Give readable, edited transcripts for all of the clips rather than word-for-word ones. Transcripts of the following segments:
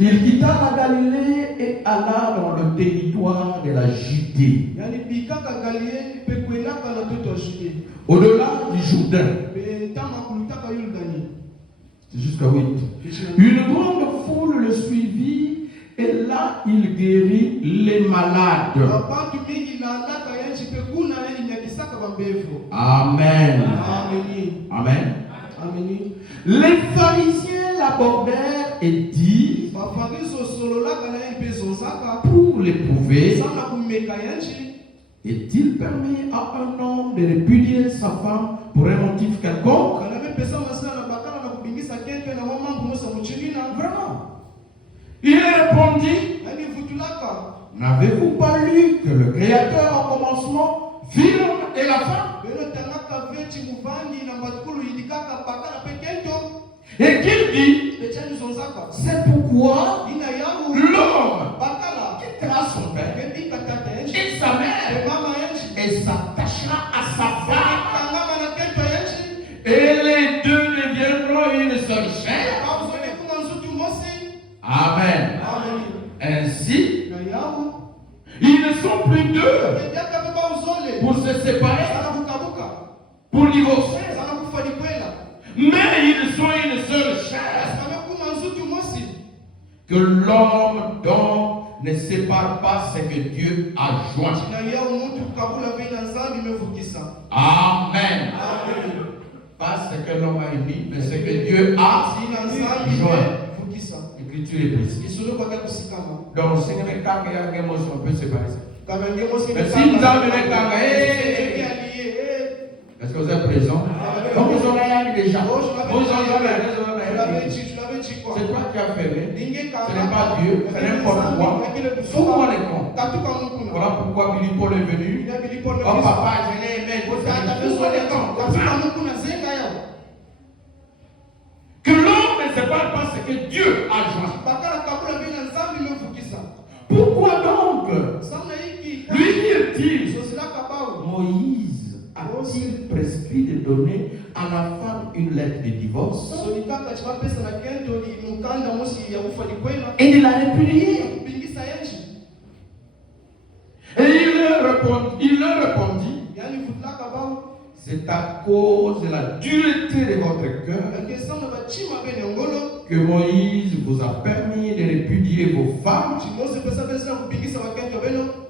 Il quitta la Galilée et alla dans le territoire de la Judée, au-delà du Jourdain. C'est jusqu'à 8. Une grande foule le suivit et là il guérit les malades. Amen. Amen. Les pharisiens l'abordèrent et dirent, pour l'éprouver, est-il permis à un homme de répudier sa femme pour un motif quelconque? Vraiment. Il répondit, n'avez-vous pas lu que le Créateur au commencement fit l'homme et la femme? Et qu'il dit, c'est pourquoi l'homme quittera son père et sa mère et s'attachera à sa femme, et les deux deviendront une seule chair. Amen. Ainsi, ils ne sont plus deux pour se séparer, pour divorcer, mais ils sont une seule chair. Que l'homme donc ne sépare pas ce que Dieu a joint. Amen. Pas ce que l'homme a uni, mais ce que Dieu a joint. L'écriture est précise. Donc, si on peut séparer ça. Mais si nous avons les kangas, est-ce que vous êtes présents? Donc, vous en avez déjà. C'est toi qui as fait. Ce n'est pas Dieu, c'est n'importe quoi. Souvent les cons. Voilà pourquoi Billy Paul est venu. Oh papa, je l'ai aimé. Souvent les cons. Que l'homme ne sépare pas ce que Dieu a joint. Pourquoi donc lui dire-t-il, Moïse a-t-il prescrit de donner à la femme une lettre de divorce et de la répudier? Et il leur répondit, c'est à cause de la dureté de votre cœur que Moïse vous a permis de répudier vos femmes.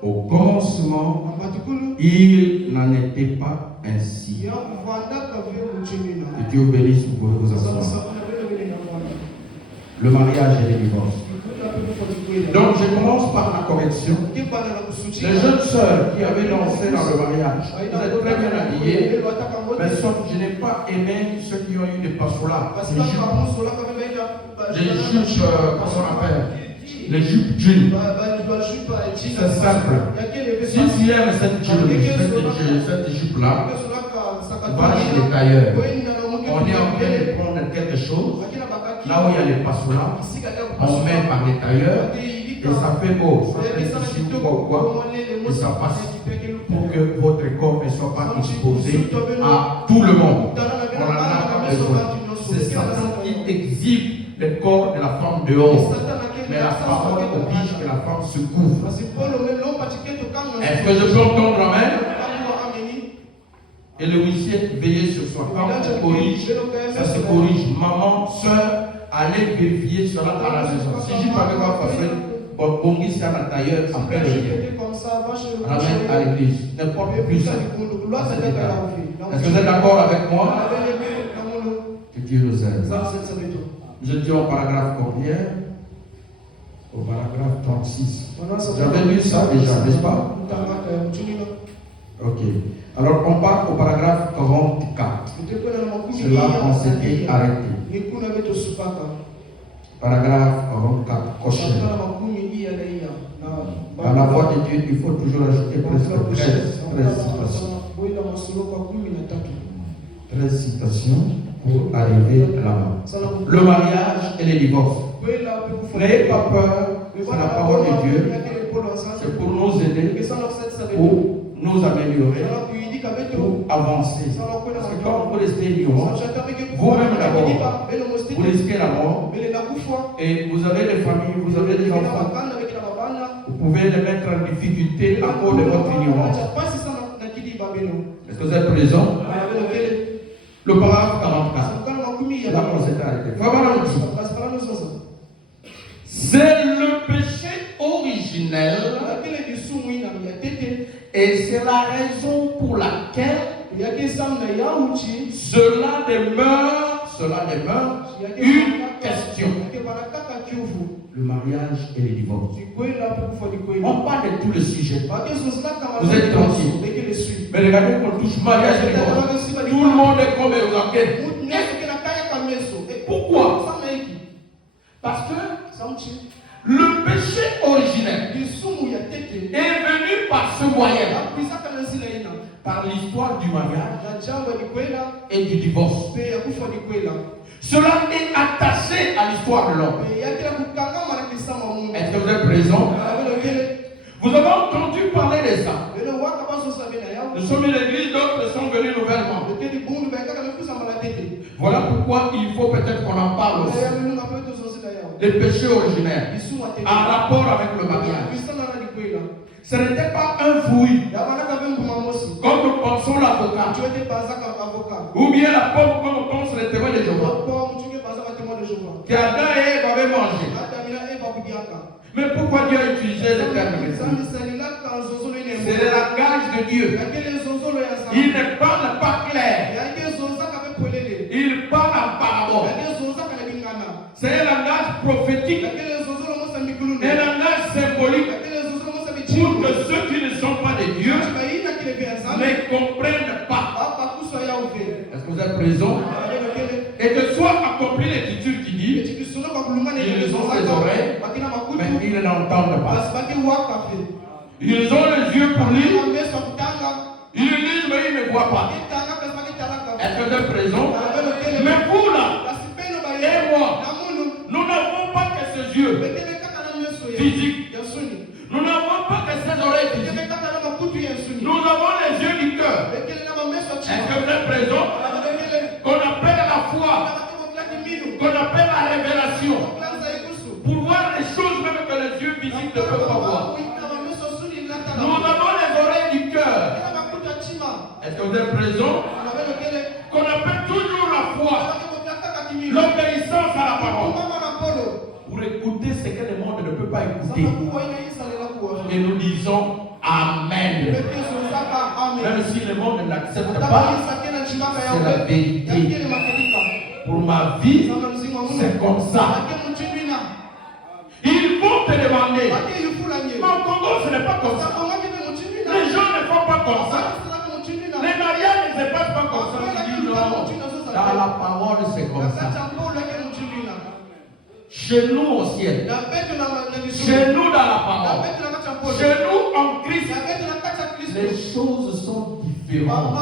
Au commencement, il n'en était pas ainsi. Que Dieu bénisse, vous pouvez vous asseoir. Le mariage et le divorce. Donc je commence par la correction. Les jeunes sœurs qui avaient dansé dans le mariage, vous êtes très bien habillés, mais sauf que je n'ai pas aimé ceux qui ont eu des passolas. Les jupes, comment on appelle? Les jupes jeans. C'est simple. Si tu aimes cette jupe-là, va chez les tailleurs. On est en train de prendre quelque chose, là où il y a les passolas, on met par les tailleurs, et ça fait beau, ça fait ici ou quoi, et ça passe pour que votre corps ne soit pas exposé à tout le monde. On en a besoin. C'est Satan qui exhibe le corps de la femme dehors, mais la parole oblige que la femme se couvre. Est-ce que je peux entendre amen? Et le huissier veillait sur soi. Quand on corrige, ça se corrige. Maman, soeur, allez vérifier cela à la maison. Si je ne sais pas quoi faire, on dit ça à la tailleure, après le lien. Ramène à l'église. Ne porte plus ça. Est-ce que vous êtes d'accord avec moi? Que Dieu nous aide. Je dis au paragraphe combien? Au paragraphe 36. J'avais lu ça déjà, n'est-ce pas? Ok. Alors on part au paragraphe 44. C'est là qu'on s'était arrêté. Paragraphe 44. Prochain. Dans la voix de Dieu, il faut toujours ajouter presque 13 citations. 13 citations pour arriver là-bas. Le mariage et les divorces. N'ayez pas peur, c'est la parole de Dieu. C'est pour nous aider, pour nous améliorer, pour avancer. Parce que quand vous restez ignorant, vous-même d'abord, vous risquez la mort. Et vous avez des familles, vous avez des enfants. Vous pouvez les mettre en difficulté à cause de votre ignorance. Est-ce que vous êtes présent? Le paragraphe 44. Là, on s'est arrêté. C'est le péché originel. Et c'est la raison pour laquelle cela demeure une question. Le mariage et le divorce. On parle de tout le sujet. Vous êtes tranquille. Mais regardez qu'on touche mariage et divorce. Tout le monde est comme aux enquêtes. Pourquoi? Parce que le péché originel est venu par ce moyen, par l'histoire du mariage et du divorce. Cela est attaché à l'histoire de l'homme. Est-ce que vous êtes présent? Vous avez entendu parler de ça. Nous sommes une église, d'autres sont venus nouvellement. Voilà pourquoi il faut peut-être qu'on en parle aussi. Les péchés originels en rapport avec le mariage. Ce n'était pas un fruit, comme nous pensons l'avocat, ou bien la pomme comme on pense les témoins de Jéhovah, qu'Adam et Ève avaient mangé. Mais pourquoi Dieu a utilisé le terme? C'est le langage de Dieu. Il ne parle pas clair. Il parle en parabole. C'est un langage prophétique, un langage symbolique pour que ceux qui ne sont pas de Dieu ne comprennent pas. Est-ce que vous êtes présent? Et que soit accompli l'écriture qui dit ils ont les oreilles, mais ils n'entendent pas. Ils ont les yeux pour lire, ils lisent, mais ils ne voient pas. Est-ce que vous êtes présent? Mais vous là, et moi, nous n'avons pas que ces yeux physiques. Nous n'avons pas que ces oreilles physiques. Nous avons les yeux du cœur. Est-ce que vous êtes présent? Qu'on appelle la foi, qu'on appelle la révélation, pour voir les choses même que les yeux physiques ne peuvent pas voir. Nous avons les oreilles du cœur. Est-ce que vous êtes présent? Qu'on appelle toujours la foi, l'obéissance à la parole, pour écouter ce que le monde ne peut pas écouter. Et nous disons Amen. Même si le monde n'accepte pas, c'est la vérité. Pour ma vie, c'est comme ça. Ils vont te demander. Mais au Congo, ce n'est pas comme ça. Les gens ne font pas comme ça. Les mariages ne se passent pas comme ça. Ils disent non. Dans la parole, c'est comme ça. Chez nous au ciel. Chez nous dans la parole. Chez nous en Christ. Les choses sont différentes.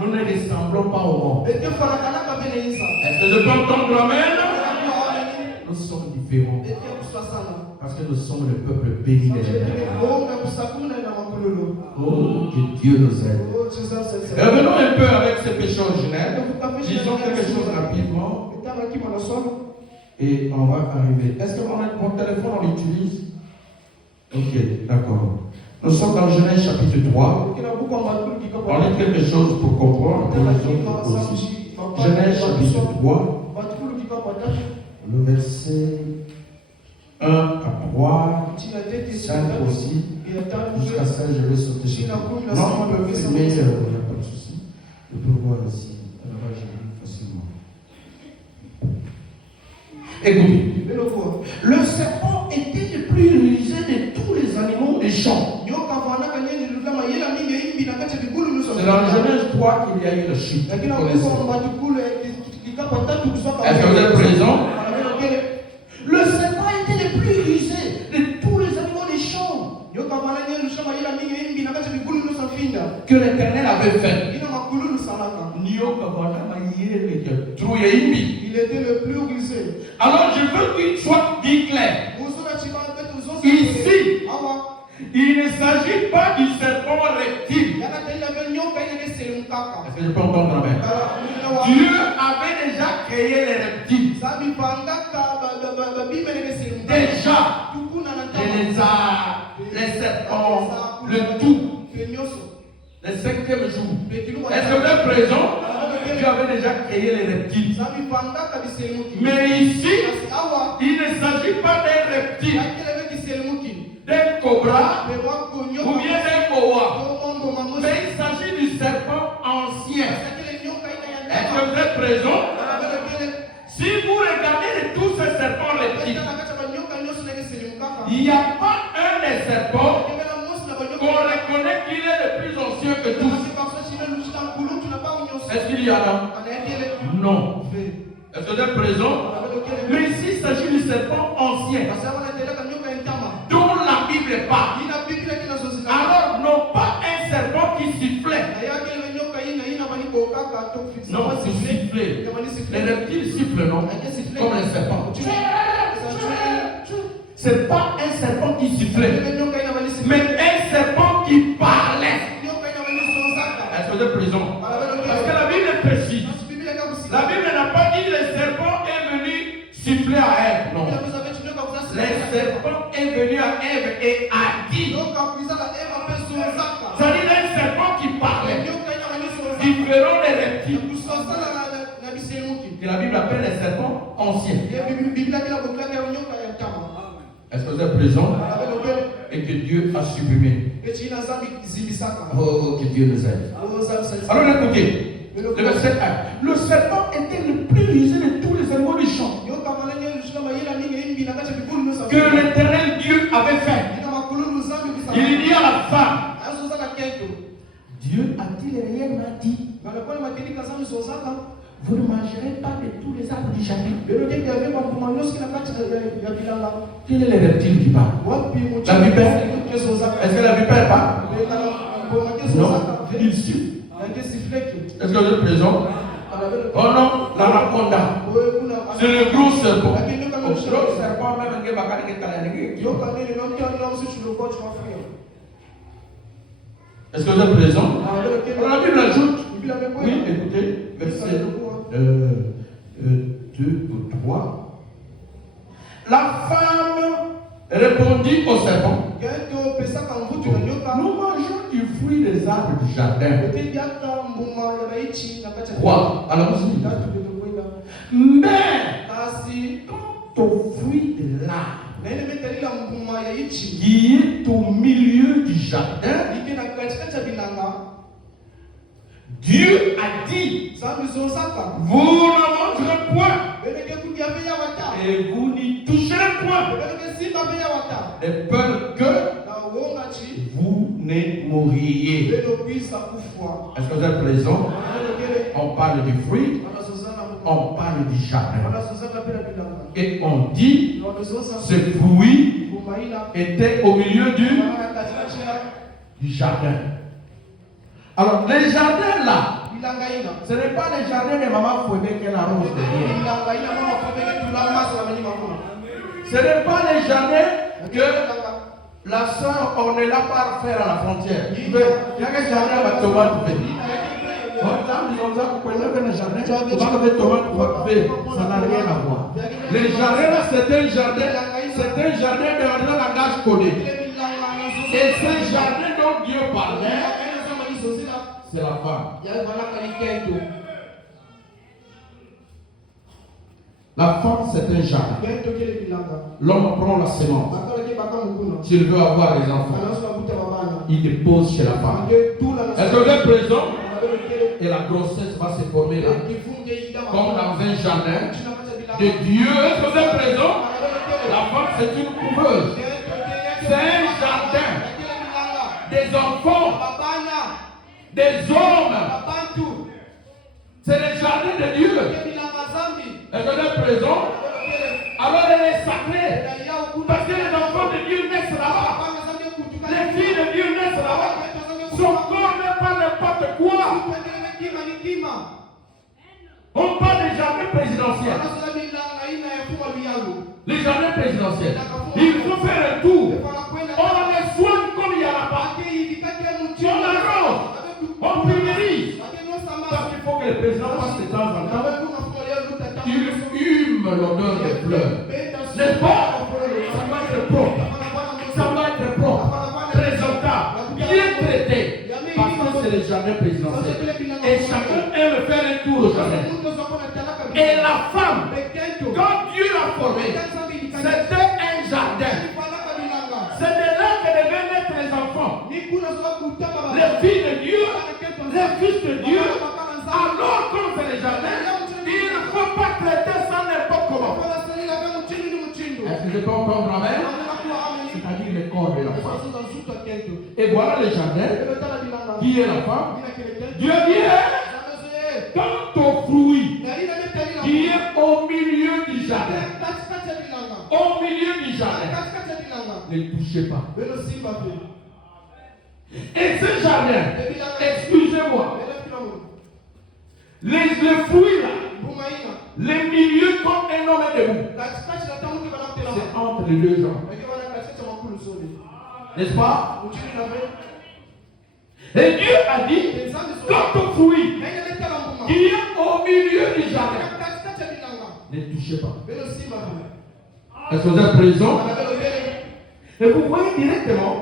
Nous ne ressemblons pas au monde. Est-ce que je peux entendre amen? Nous sommes différents. Parce que nous sommes le peuple béni de l'Éternel. Oh, que Dieu nous aide. Revenons un peu avec ces péchés originels. Disons quelque chose rapidement. Et on va arriver. Est-ce que mon téléphone, on l'utilise? Ok, d'accord. Nous sommes dans Genèse chapitre 3. On lit quelque chose pour comprendre, pour les autres aussi. Genèse chapitre 3, le verset 1 à 3, 5 aussi, jusqu'à 16, je vais sauter. Non, on peut filmer, il n'y a pas de souci. Je peux voir ici. Alors, je lis facilement. Écoutez, le serpent était le plus rusé de tous les animaux des champs. C'est dans Genèse 3 qu'il y a eu le chute. Est-ce que vous êtes présent? Le serpent était le plus rusé de tous les animaux des champs que l'Éternel avait fait. Il était le plus rusé. Alors je veux qu'il soit dit clair. Ici, Il ne s'agit pas du serpent reptile. Est-ce que je peux entendre la main? Dieu avait déjà créé les reptiles. Déjà, les lézards, les serpents, le tout. Le 5e jour. Est-ce que vous êtes présent? Dieu avait déjà créé les reptiles. Mais ici, il ne s'agit pas d'un reptile, d'un cobra ou bien d'un boa. Mais il s'agit du serpent ancien. Est-ce que vous êtes présent? Si vous regardez tous ces serpents reptiles, il n'y a pas un des serpents qu'on reconnaît qu'il est le plus ancien que tous. Est-ce qu'il y en a? Non. Est-ce que vous êtes présent? Mais ici, il s'agit du serpent ancien dont la Bible parle. Alors, non pas un serpent qui sifflait. Non, c'est siffler. Les reptiles sifflent, non? Comme les serpents. C'est pas un serpent qui sifflait, mais un serpent qui parlait. Est-ce que vous êtes présent? Parce que la Bible est précise. La Bible n'a pas dit le serpent est venu siffler à Ève. Non. Le serpent est venu à Ève et a dit. C'est-à-dire un serpent qui parlait. Différent des reptiles. Que la Bible appelle les serpents anciens. Est-ce que vous êtes présent? Et que Dieu a supprimé. Oh, que Dieu nous aide. Alors écoutez, le verset 1. Le serpent était le plus rusé de tous les animaux du champ que l'Éternel Dieu avait fait. Il dit à la femme, Dieu a-t-il réellement dit, vous ne mangerez pas de tous les arbres du jardin? Quel est le reptile qui parle? La vipère? Est-ce que la vipère parle? Non, il siffle. Est-ce que vous êtes présent? Oh non, l'anaconda. C'est le gros serpent. Le gros serpent, même un gars qui est-ce que vous êtes présent? Alors la Bible ajoute. Oui, écoutez, verset 2 ou 3. La femme répondit au serpent, nous mangeons du fruit des arbres du jardin. Quoi? Alors mais quant au fruit de l'arbre qui est au milieu du jardin, Dieu a dit, vous ne mangerez point et vous n'y toucherez point, de peur que vous ne mouriez. Est-ce que vous êtes présent? On parle du fruit, on parle du jardin. Et on dit, ce fruit était au milieu du jardin. Alors, les jardins là, ce n'est pas les jardins de maman Fouébé qui arrose derrière. Ce n'est pas les jardins que la soeur Ornella part faire à la frontière. Il y a un jardin à tomate. Ça n'a rien à voir. Les jardins là, c'est un jardin dans le langage connu. Et ce jardin dont Dieu parlait, c'est la femme. La femme, c'est un jardin. L'homme prend la semence. S'il veut avoir des enfants, il dépose chez la femme. Est-ce que vous êtes présent? Et la grossesse va se former là, comme dans un jardin de Dieu. Est-ce que vous êtes présent? La femme, c'est une couveuse. C'est un jardin. Des enfants, des hommes. C'est le jardin de Dieu. Est-ce que vous êtes présent? Alors elle est sacrée. Parce que les enfants de Dieu naissent là-bas. Les filles de Dieu naissent là-bas. Son corps n'est pas n'importe quoi. On parle des jardins présidentiels. Les jardins présidentiels. Il faut faire un tour. On les soigne fleurs. N'est-ce pas? Ça doit être propre. Ça doit être propre. Présentable. Bien traité. Parce que c'est le jardin présidentiel. Et chacun aime faire un tour au jardin. Et la femme, quand Dieu l'a formée, c'était un jardin. C'est de là que devaient naître les enfants. Les filles de Dieu, les fils de Dieu. Alors, comme c'est le jardin, il ne faut pas traiter ça n'importe comment. Est-ce que je peux entendre la mère? C'est-à-dire le corps de la femme. Et voilà le jardin qui est la femme. Dieu dit, quant au fruit qui est au milieu du jardin, au milieu du jardin, ne touchez pas. Et ce jardin, excusez-moi, les fruits là, les milieux comme un homme est debout, c'est entre les deux gens. N'est-ce pas? Et Dieu a dit, quant au fruit qui est au milieu du jardin, ne touchez pas. Est-ce que vous êtes présent? Et vous voyez directement,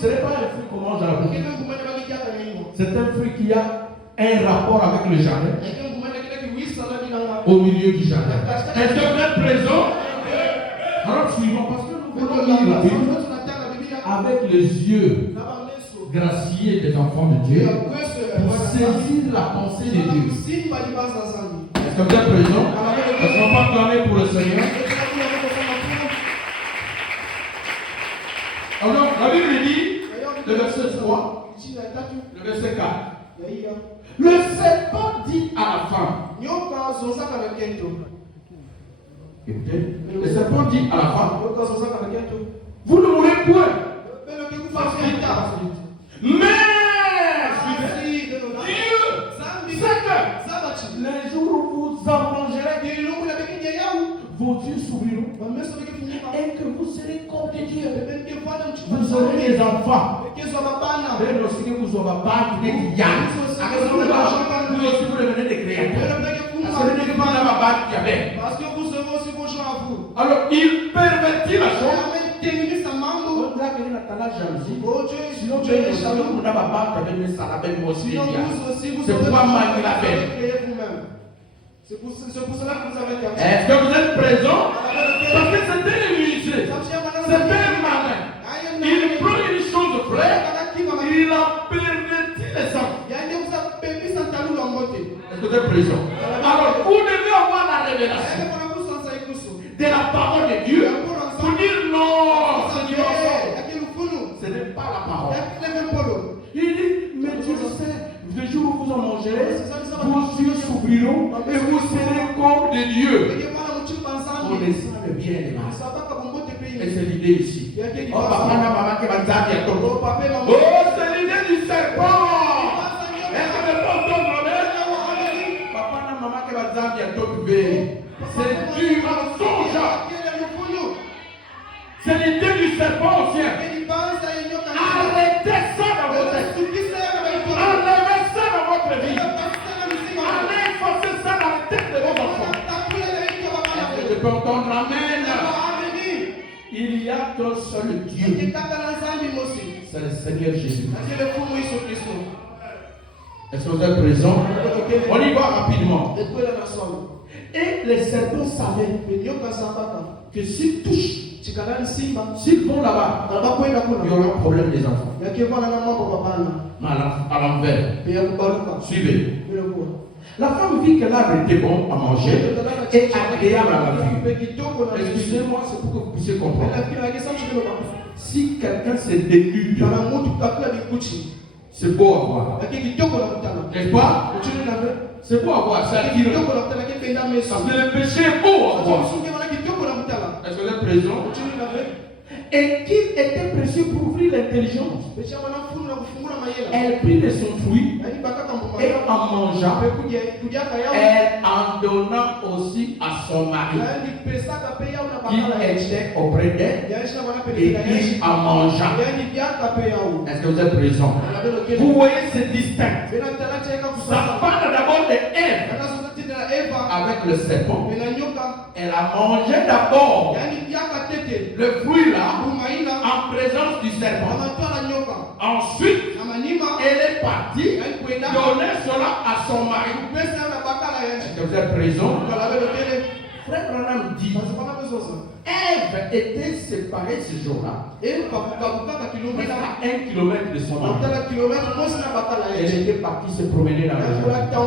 ce n'est pas un fruit qu'on mange à la bouche. C'est un fruit qui a un rapport avec le jardin. Au milieu du jardin. Est-ce que vous êtes présent? Alors suivons, parce que nous voulons lire la Bible avec les yeux graciés des enfants de Dieu pour saisir la pensée de Dieu. Est-ce que vous êtes présent? Est-ce qu'on va clamer pour le Seigneur? Alors, la Bible dit, le verset 3, le verset 4. Le serpent dit à la femme. Écoutez, le serpent dit à la femme, vous ne mourrez point. Mais Dieu sait que les jours où vous en mangerez, vos yeux s'ouvriront et que vous serez comme des dieux. Vous aurez des enfants. Vous aussi vous devenez des créateurs. Parce que vous serez aussi vos gens à vous. Alors il pervertit la chose. C'est pourquoi manier la peine. C'est pour cela que vous avez été. Est-ce que vous êtes présent? Parce que c'est un illustré. C'est un malin. Il prend une chose vraie. Il a perverti les hommes. Est-ce que vous êtes présent? Alors vous devez avoir la révélation de la parole de Dieu pour dire non, Seigneur. Ce n'est pas la parole. Il dit, mais Dieu sait, le jour où vous en mangerez, vos yeux s'ouvriront et vous serez comme des dieux. On descend le bien et le mal. Et c'est l'idée ici. Oh, papa, maman, qui va dire oh, c'est l'idée du serpent. Est-ce que le bon papa, maman, qui va dire c'est du mensonge. C'est l'idée du serpent aussi. Arrêtez ça dans votre tête. Enlevez ça dans votre vie. Allez effacer ça dans la tête de vos enfants. Est-ce que je peux entendre amen? Il y a qu'un seul Dieu. C'est le Seigneur Jésus. Est-ce que vous êtes présent? On y va rapidement. Et les serpents savaient que s'ils touchent, s'ils vont là-bas, il y aura un problème des enfants. À l'envers. Suivez. La femme vit que l'arbre était bon à manger et agréable à la vue. Excusez-moi, c'est pour que vous puissiez comprendre. Si quelqu'un se dénude, c'est beau à voir. N'est-ce pas? C'est beau à voir. Parce que le péché est beau à voir. Est-ce que vous êtes présent? Et qu'il était précieux pour ouvrir l'intelligence. Elle prit de son fruit et en mangea. Elle en donna aussi à son mari qui était auprès d'elle et qui en mangea. Est-ce que vous êtes présent? Vous voyez, c'est distinct. Ça parle d'abord de Ève. avec le serpent, elle a mangé d'abord le fruit là en présence du serpent. Ensuite, elle est partie donner cela à son mari. Est-ce que vous êtes présent? Frère Branham dit, Ève était séparée ce jour-là. À 1 kilomètre de son mari. Elle était partie se promener dans le jardin.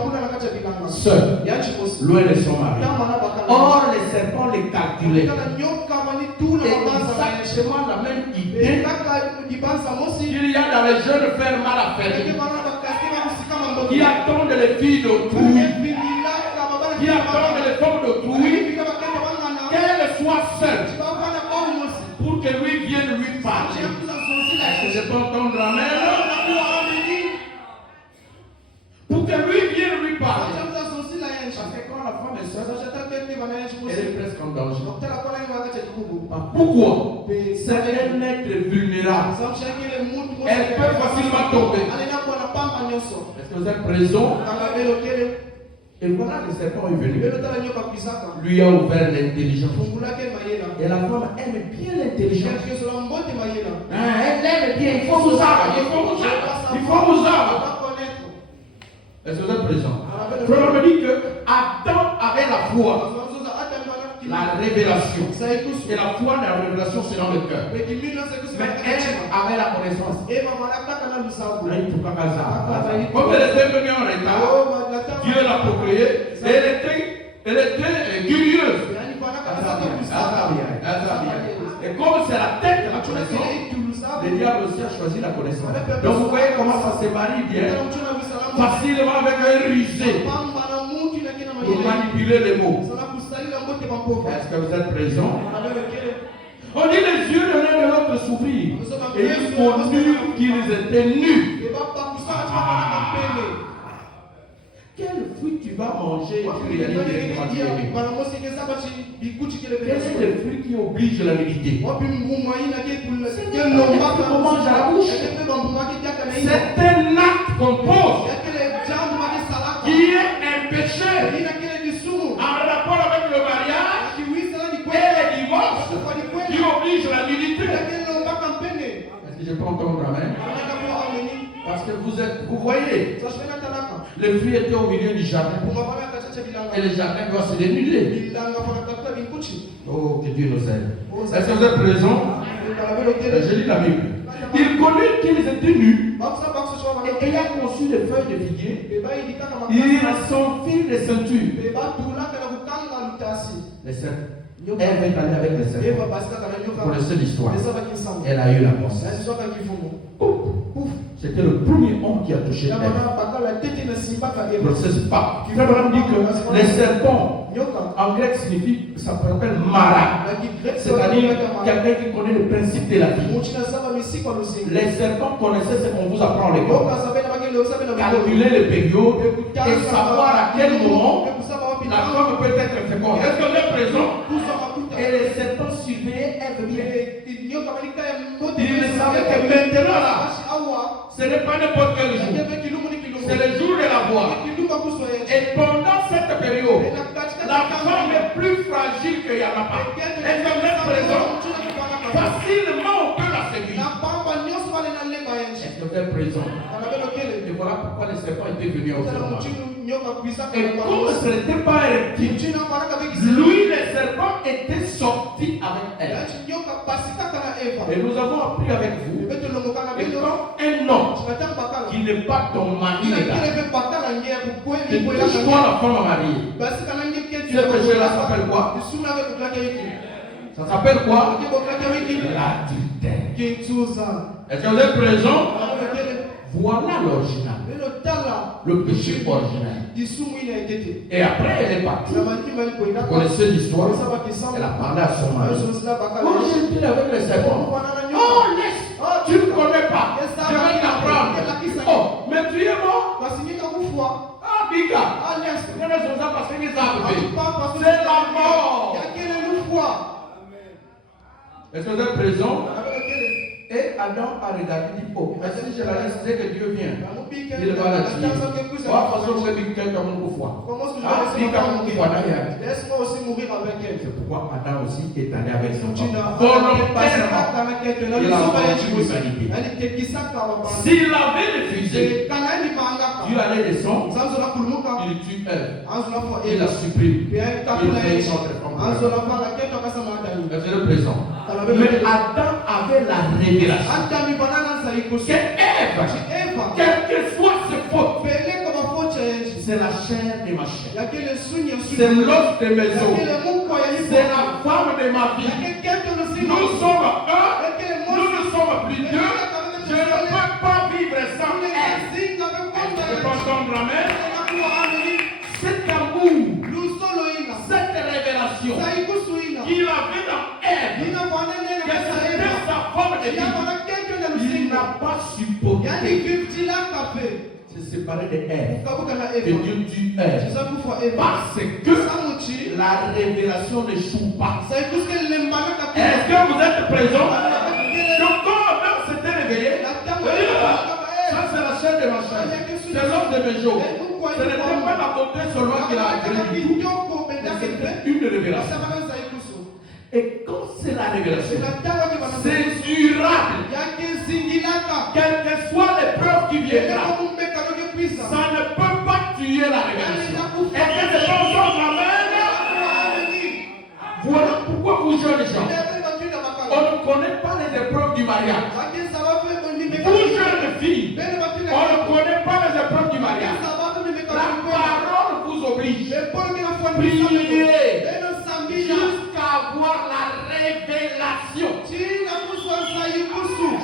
Seule, loin de son mari. Or, les serpents les calculaient. Et exactement la même idée qu'il y a dans les jeunes frères mal affairés qui attendent les filles d'autrui, qui attendent les femmes d'autrui, qu'elles soient seules pour que lui vienne lui parler. Est-ce que je peux entendre amen? Pour que lui vienne lui parler. Parce que quand la femme est seule, elle est presque en danger. Pourquoi? C'est un être vulnérable. Elle peut facilement tomber. Est-ce que vous êtes présent? Et voilà, le serpent est venu. Lui a ouvert l'intelligence. Et la femme aime bien l'intelligence. Elle aime bien. Il faut vous avoir. Il faut vous avoir. Est-ce que vous êtes présent? Frère me dit que Adam avait la foi. La révélation. Et la foi de la révélation, c'est dans le cœur. Mais elle avait la connaissance. Comme elle était venue en retard, Dieu l'a procréée. Elle était curieuse. Et comme c'est la tête de la connaissance, le diable aussi a choisi la connaissance. Donc vous voyez comment ça se marie bien. Facilement avec un risé. Pour manipuler les mots. Est-ce que vous êtes présent? On dit les yeux de l'un de l'autre s'ouvrirent. Et ils connurent qu'ils étaient nus. Quel fruit tu vas manger? Quel est le fruit qui oblige la nudité? C'est un acte qu'on pose qui est un péché en rapport avec le mariage et le divorce qui oblige la nudité. Est-ce que je peux entendre amen? Parce que vous voyez, le fruit était au milieu du jardin. Et le jardin doit se dénuder. Oh, que Dieu nous aide. Est-ce que vous êtes présents? Je lis la Bible. Il connut qu'ils étaient nus. Et ayant conçu des feuilles de figuier, il s'en fit des ceintures. Les serpents. Elle est allée avec les serpents. Pour le seul histoire. Elle a eu la pensée. C'était le premier homme qui a touché elle. Le processus pas. Frère Branham dit que les serpents, en grec, signifie, ça s'appelle mara. C'est-à-dire quelqu'un qui connaît le principe de la vie. Les serpents connaissaient ce qu'on vous apprend à l'école. Calculer les périodes et savoir à quel moment la femme peut être féconde. Est-ce qu'on est présent? Et les serpents surveillaient Ève bien. Ils savaient que maintenant là, ce n'est pas n'importe quel jour. C'est le jour de la voix. Et pendant cette période, la femme est plus fragile qu'il n'y en a pas. Elle est présente. Facilement, on peut la séduire. Est-ce que vous êtes présent? Et voilà pourquoi les serpents étaient venus au moment. Et comme ce n'était pas un reptile, lui, les serpents étaient sortis avec elle. Et nous avons appris avec vous que quand un homme qui n'est pas ton mari et touche-toi la femme à marier, ce péché-là s'appelle quoi? Ça s'appelle quoi? L'adultère. Est-ce que vous êtes présent? Voilà l'original. Le péché original. Et après, elle est partie. Vous connaissez l'histoire? Elle a parlé à son mari. Oh, j'étais avec les serpents. Oh, laisse. Tu ne connais pas. Je vais t'apprendre. Oh, mais tu es mort. Ah, Bika. C'est la mort. Est-ce que vous êtes présent? Et Adam a regardé, dit, oh, si je la laisse, c'est que Dieu vient. Il va la tuer. Laisse-moi aussi mourir avec elle. C'est pourquoi Adam aussi est allé avec son S'il avait refusé, Dieu allait descendre, il tue Ève, il la supprime, il fait une autre femme. C'est le présent. Mais Adam avait la révélation que Ève, quelle que soit ses fautes, c'est la chair de ma chair, c'est l'os de mes os, c'est la femme de ma vie. Nous sommes un, nous ne sommes plus deux. Je ne peux pas vivre sans Ève. Je peux entendre amen. Cet amour, cette révélation qu'il avait dans Ève, que c'était sa femme de vie, il n'a pas supporté se séparer de Ève, que Dieu tue Ève, parce que la révélation ne choue pas. Est-ce que vous êtes présents? Donc quand Adam s'était réveillé, ça c'est la chair de ma chair, c'est l'homme de mes jours. Ce n'était pas la beauté seulement qu'il a agréé du tout, mais c'était une révélation. Et quand c'est la révélation, c'est durable. Quelles que soient les preuves qui viendront, ça ne peut pas tuer la révélation. Et que c'est pas ensemble, amen. Voilà pourquoi vous jeunes gens, on ne connaît pas les épreuves du mariage. Vous jeunes filles, on ne connaît pas les épreuves du mariage. La parole vous oblige. Priez jusqu'à avoir la révélation.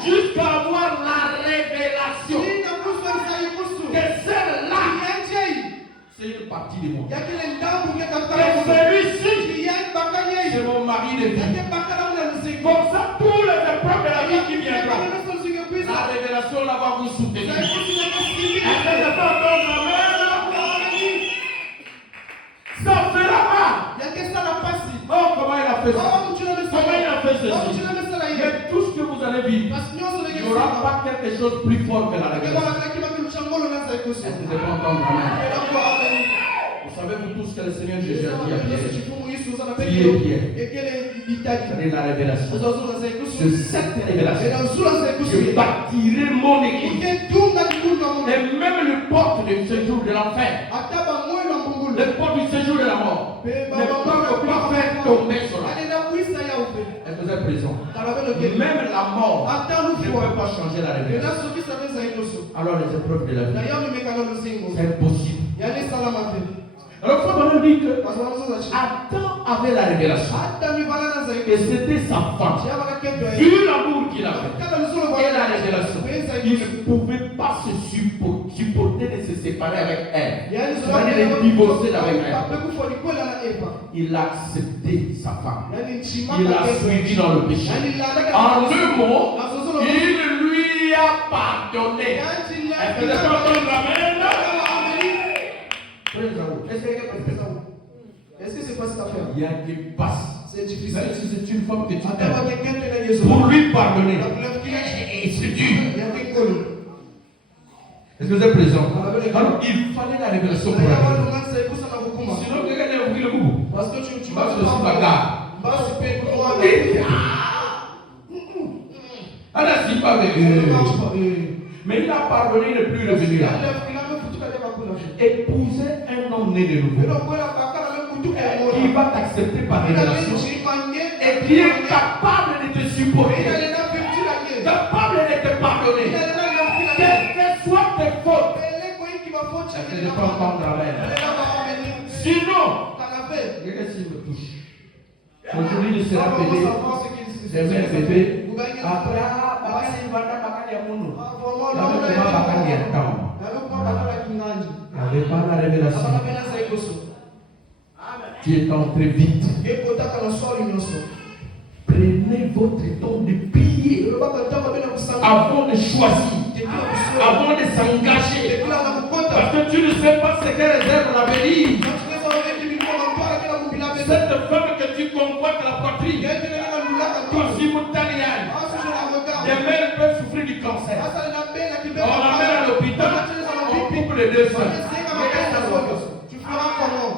Jusqu'à avoir la révélation. Que celle-là, c'est une partie de moi. Que celui-ci, c'est mon mari de vie. Comme ça, tous les épreuves de la vie qui viendront, la révélation là va vous soutenir. Ça fera mal. Oh, comment il a fait ça? Comment il a fait ceci? Mais tout ce que vous allez vivre, il n'y aura pas quelque chose de plus fort que la révélation. Est-ce que vous pas entendre? Amen. Vous savez vous tous que le Seigneur Jésus a dit à Pierre, c'est la révélation. C'est cette révélation. Je bâtirai mon église. Et même le porte du séjour de l'enfer, le porte du séjour de la mort, ne peuvent pas faire tomber sur la. Est-ce que vous êtes présent? Même la mort ne peut pas changer la révélation. Alors les épreuves de la vie, c'est impossible. Alors il faut dire que Adam avait la révélation et c'était sa femme. Vu l'amour qu'il avait et la révélation, il ne pouvait pas se supporter de se séparer avec elle. C'est-à-dire de divorcer avec elle. Il a accepté sa femme. Il l'a suivi dans le péché. En deux mots, il lui a pardonné. Est-ce que vous êtes entendre amen? Est-ce que c'est facile à faire? Il y a des passes. C'est difficile. Même si c'est une femme que tu aimes, pour lui pardonner, c'est dur. Est-ce que vous êtes présent? Alors il fallait la révélation pour la. Sinon quelqu'un a ouvert le bout. Parce que tu vas se faire bagarre. Alors si pas mais il a pardonné, il n'est plus revenu là. Épouser un homme né de nouveau qui va t'accepter par révélation et qui est capable de te supporter, capable de te pardonner, quelles que soient tes fautes. Je ne peux pas entendre amen. Sinon, regarde s'il me touche. Aujourd'hui, il sera bébé. C'est un bébé. Après, il va n'avait pas la révélation. Tu es entré vite. Prenez votre temps de prier avant de choisir, avant de s'engager. Parce que tu ne sais pas ce que réserve l'avenir. Cette femme que tu convoites la poitrine, comme simultanément, des mères les deux sœurs. Tu feras comment?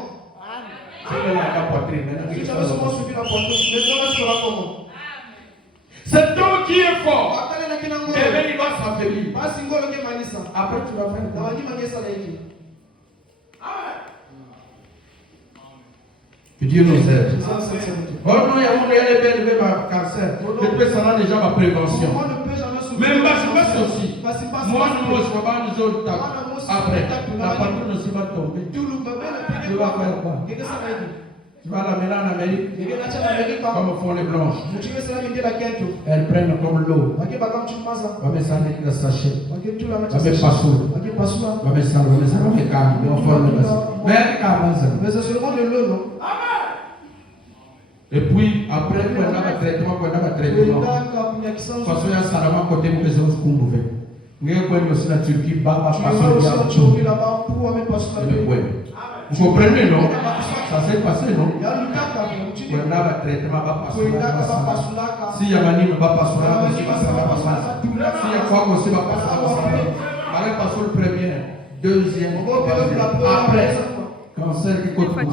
Tu veux la poitrine. Si tu avais seulement suivi la poitrine, maintenant tu feras comment? Cet homme qui est fort, il va s'affaiblir. Après, tu vas faire quoi? Que Dieu nous aide. Oh non, il y a mon élevé ma cancer. Je peux s'en déjà ma prévention. Même ma chemise aussi. Moi, nous ne sommes pas nous autres. Après, la patrouille ne va tomber. Tu vas faire quoi? Tu vas l'amener en Amérique comme font les blanches. Elles prennent comme l'eau. On va mettre ça dans le sachet. On va mettre pas sous. On va mettre ça dans le sachet. Mais c'est seulement de l'eau, non? Et puis, après, on a un traitement. De toute façon, il y a un salama côté pour les autres qu'on pouvait. Nous avons aussi la Turquie, Baba, vous comprenez, non? Ça s'est passé, non? On a un traitement, si il y a un anime, s'il y a quoi aussi, avec le premier, deuxième, après. Cancer qui coûte plus. Ça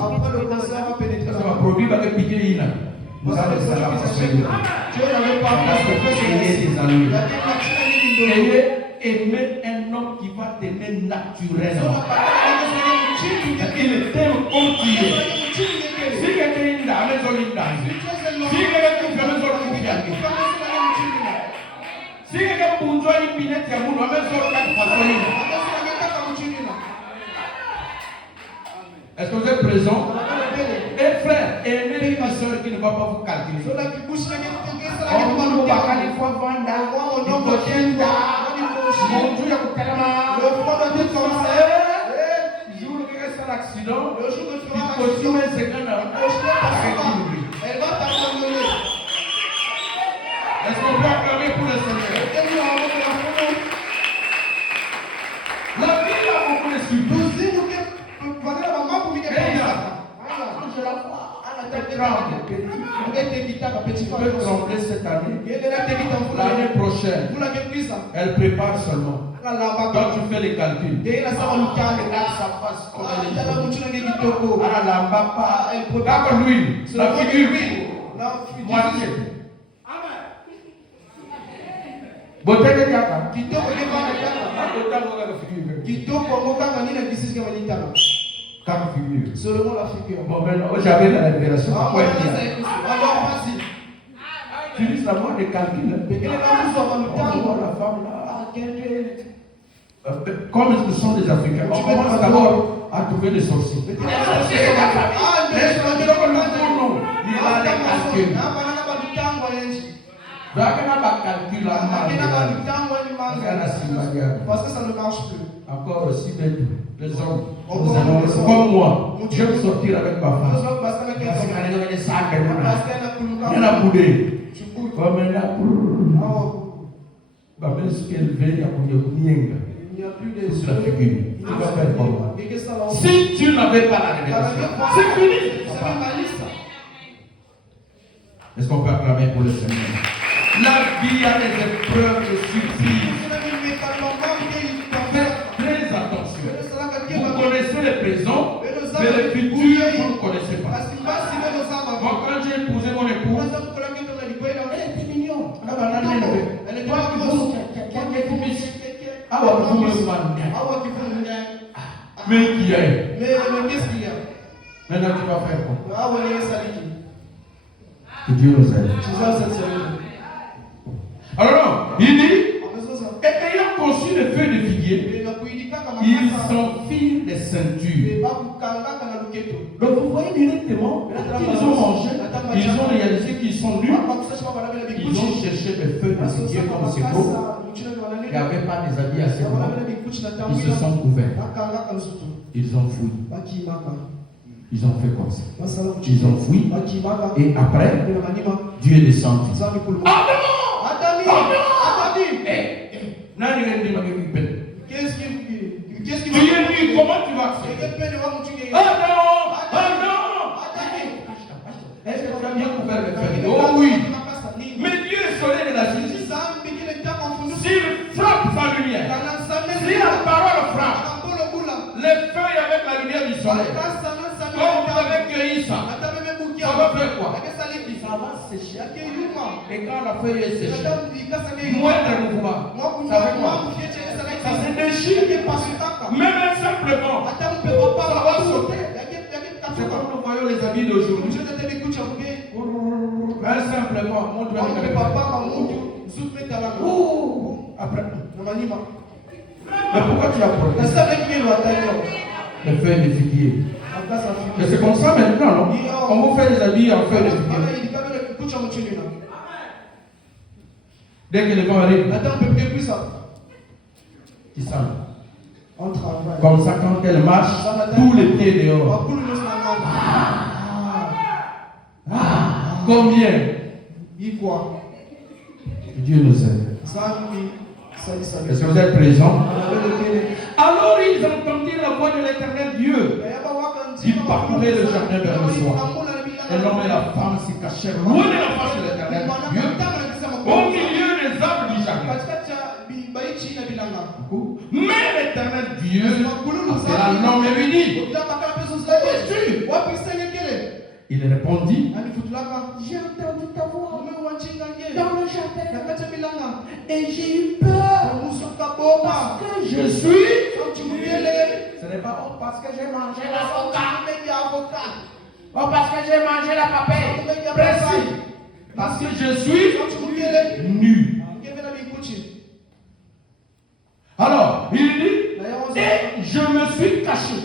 va produire avec piquer. Vous savez, ça va passer. Aimer un homme qui va t'aimer naturellement. Il t'aime comme tu es. Si quelqu'un est là, mais on est là. Si quelqu'un est là, mais on est là. Si quelqu'un est là, mais on est là. Est-ce que vous êtes présent? Et frère, aimez une soeur qui ne va pas vous calculer. Est-ce qu'on peut acclamer pour le Seigneur? La vie a beaucoup de surprises. Elle peut trembler cette année. L'année prochaine, elle prépare seulement. Quand tu fais les calculs, d'accord, lui, la figure, moitié. Beauté de Yaka. Seulement la figure. Bon, maintenant, j'avais la révélation. Alors, vas-y. Tu dis la voix des calculs. La femme là. Comme ce sont des Africains, on commence d'abord à trouver des sorciers. Il va les calculs. Parce que ça ne marche plus. Encore aussi les hommes, comme moi, je vais sortir avec ma femme. Il y en a boudé. Comme elle a sur la figure. Si tu n'avais pas la révélation, c'est fini. Est-ce qu'on peut acclamer pour le Seigneur? La vie a des épreuves de surprise. Faites très attention. Vous connaissez le présent, mais le futur, vous ne connaissez pas. Moi, quand j'ai épousé mon épouse, elle était mignonne. Elle était mais qui est? Mais qu'est-ce qu'il y a? Maintenant, tu vas faire quoi? Que Dieu nous aide. Alors non, il dit, et ayant conçu les feuilles de figuier, ils s'enfilent des ceintures. Donc vous voyez directement, ils ont mangé, ils ont réalisé qu'ils sont nus, ils ont cherché des feuilles de figuier comme c'est beau. Il n'y avait pas des habits assez grands. Ils se sont couverts. Ils ont fouillé. Ils ont fait comme ça. Ils ont fouillé. Et après, Dieu est descendu. Qu'est-ce qui tu es nu, comment tu vas faire? Est-ce que tu as bien couvert le feu? Oh oui. Mais Dieu est soleil de la justice. S'il frappe sa lumière, si la parole frappe, Et quand la feuille est séchée, moindre mouvement, ça fait quoi? Ça se déchire. Même un simple vent, ça va sauter. C'est comme nous voyons les habits d'aujourd'hui. Un simple vent, montre-moi le après. Mais pourquoi tu as pris les feuilles de figuier? Et c'est comme ça maintenant, non? On vous fait les habits en feuilles de figuier. Dès que le vent arrive, ils savent. Comme ça, quand elle marche, tous les pieds dehors. Combien? Dieu nous aide. Est-ce que vous êtes présents? Alors ils entendirent la voix de l'Éternel Dieu qui parcourait le jardin vers le soir. Et l'homme et la femme s'y cachèrent loin de la face de l'Éternel Dieu, au milieu des arbres du jardin. Mais l'Éternel Dieu appela l'homme et lui dit: il répondit: j'ai entendu ta voix dans le jardin et j'ai eu peur parce que je suis. Ce n'est pas parce que j'ai mangé l'avocat. Parce que j'ai mangé la papaye. Précis. Parce que je suis nu. Alors, il dit: et je me suis caché.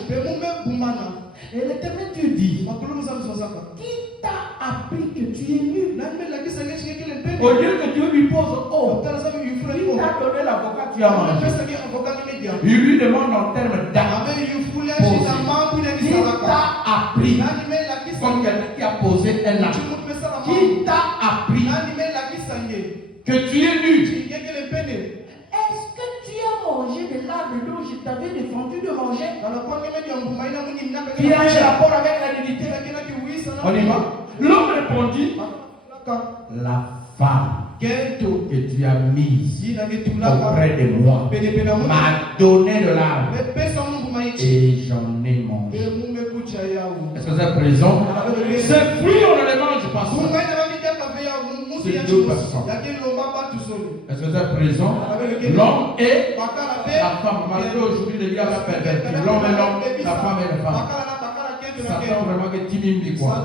Et l'Éternel Dieu dit: qui t'a appris que tu es nu? Au lieu que Dieu lui pose: oh, qui t'a donné l'avocat que tu as mangé? Il lui demande en termes d'acte. Qui t'a appris? Comme quelqu'un qui a posé un acte. Qui t'a appris que tu es nu? Est-ce que tu as mangé de l'arbre dont je t'avais défendu de manger? Qui a un rapport avec la divinité? On y va. L'homme répondit: la femme que tu as mise auprès de moi m'a donné de l'arbre et j'en ai mangé. Est-ce que vous êtes présent? Ces fruits, on ne les mange pas seul. C'est deux personnes. Est-ce que vous êtes présent? L'homme et la femme. Malgré aujourd'hui, les gars sont pervertis. L'homme et l'homme, la femme et la femme. Satan vraiment que timide dit quoi?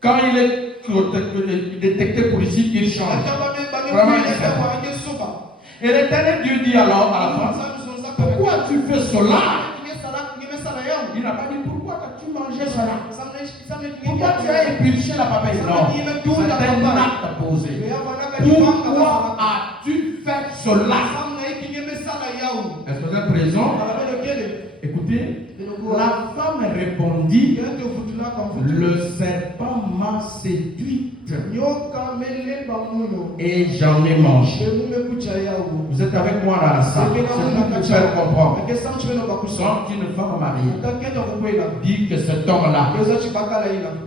Quand il est détecté pour ici, il change. Vraiment, il change. Et l'Éternel Dieu dit alors à la femme: pourquoi tu fais cela? Il n'a pas dit: pourquoi as-tu mangé cela? Pourquoi tu as épluché la papaye? Non, c'est un acte posé. Pourquoi as-tu fait cela? Est-ce que vous êtes présent? Écoutez, la femme répondit: le serpent m'a séduite et j'en ai mangé. Vous êtes avec moi dans la salle. C'est pour vous faire comprendre. Quand une femme mariée dit que cet homme-là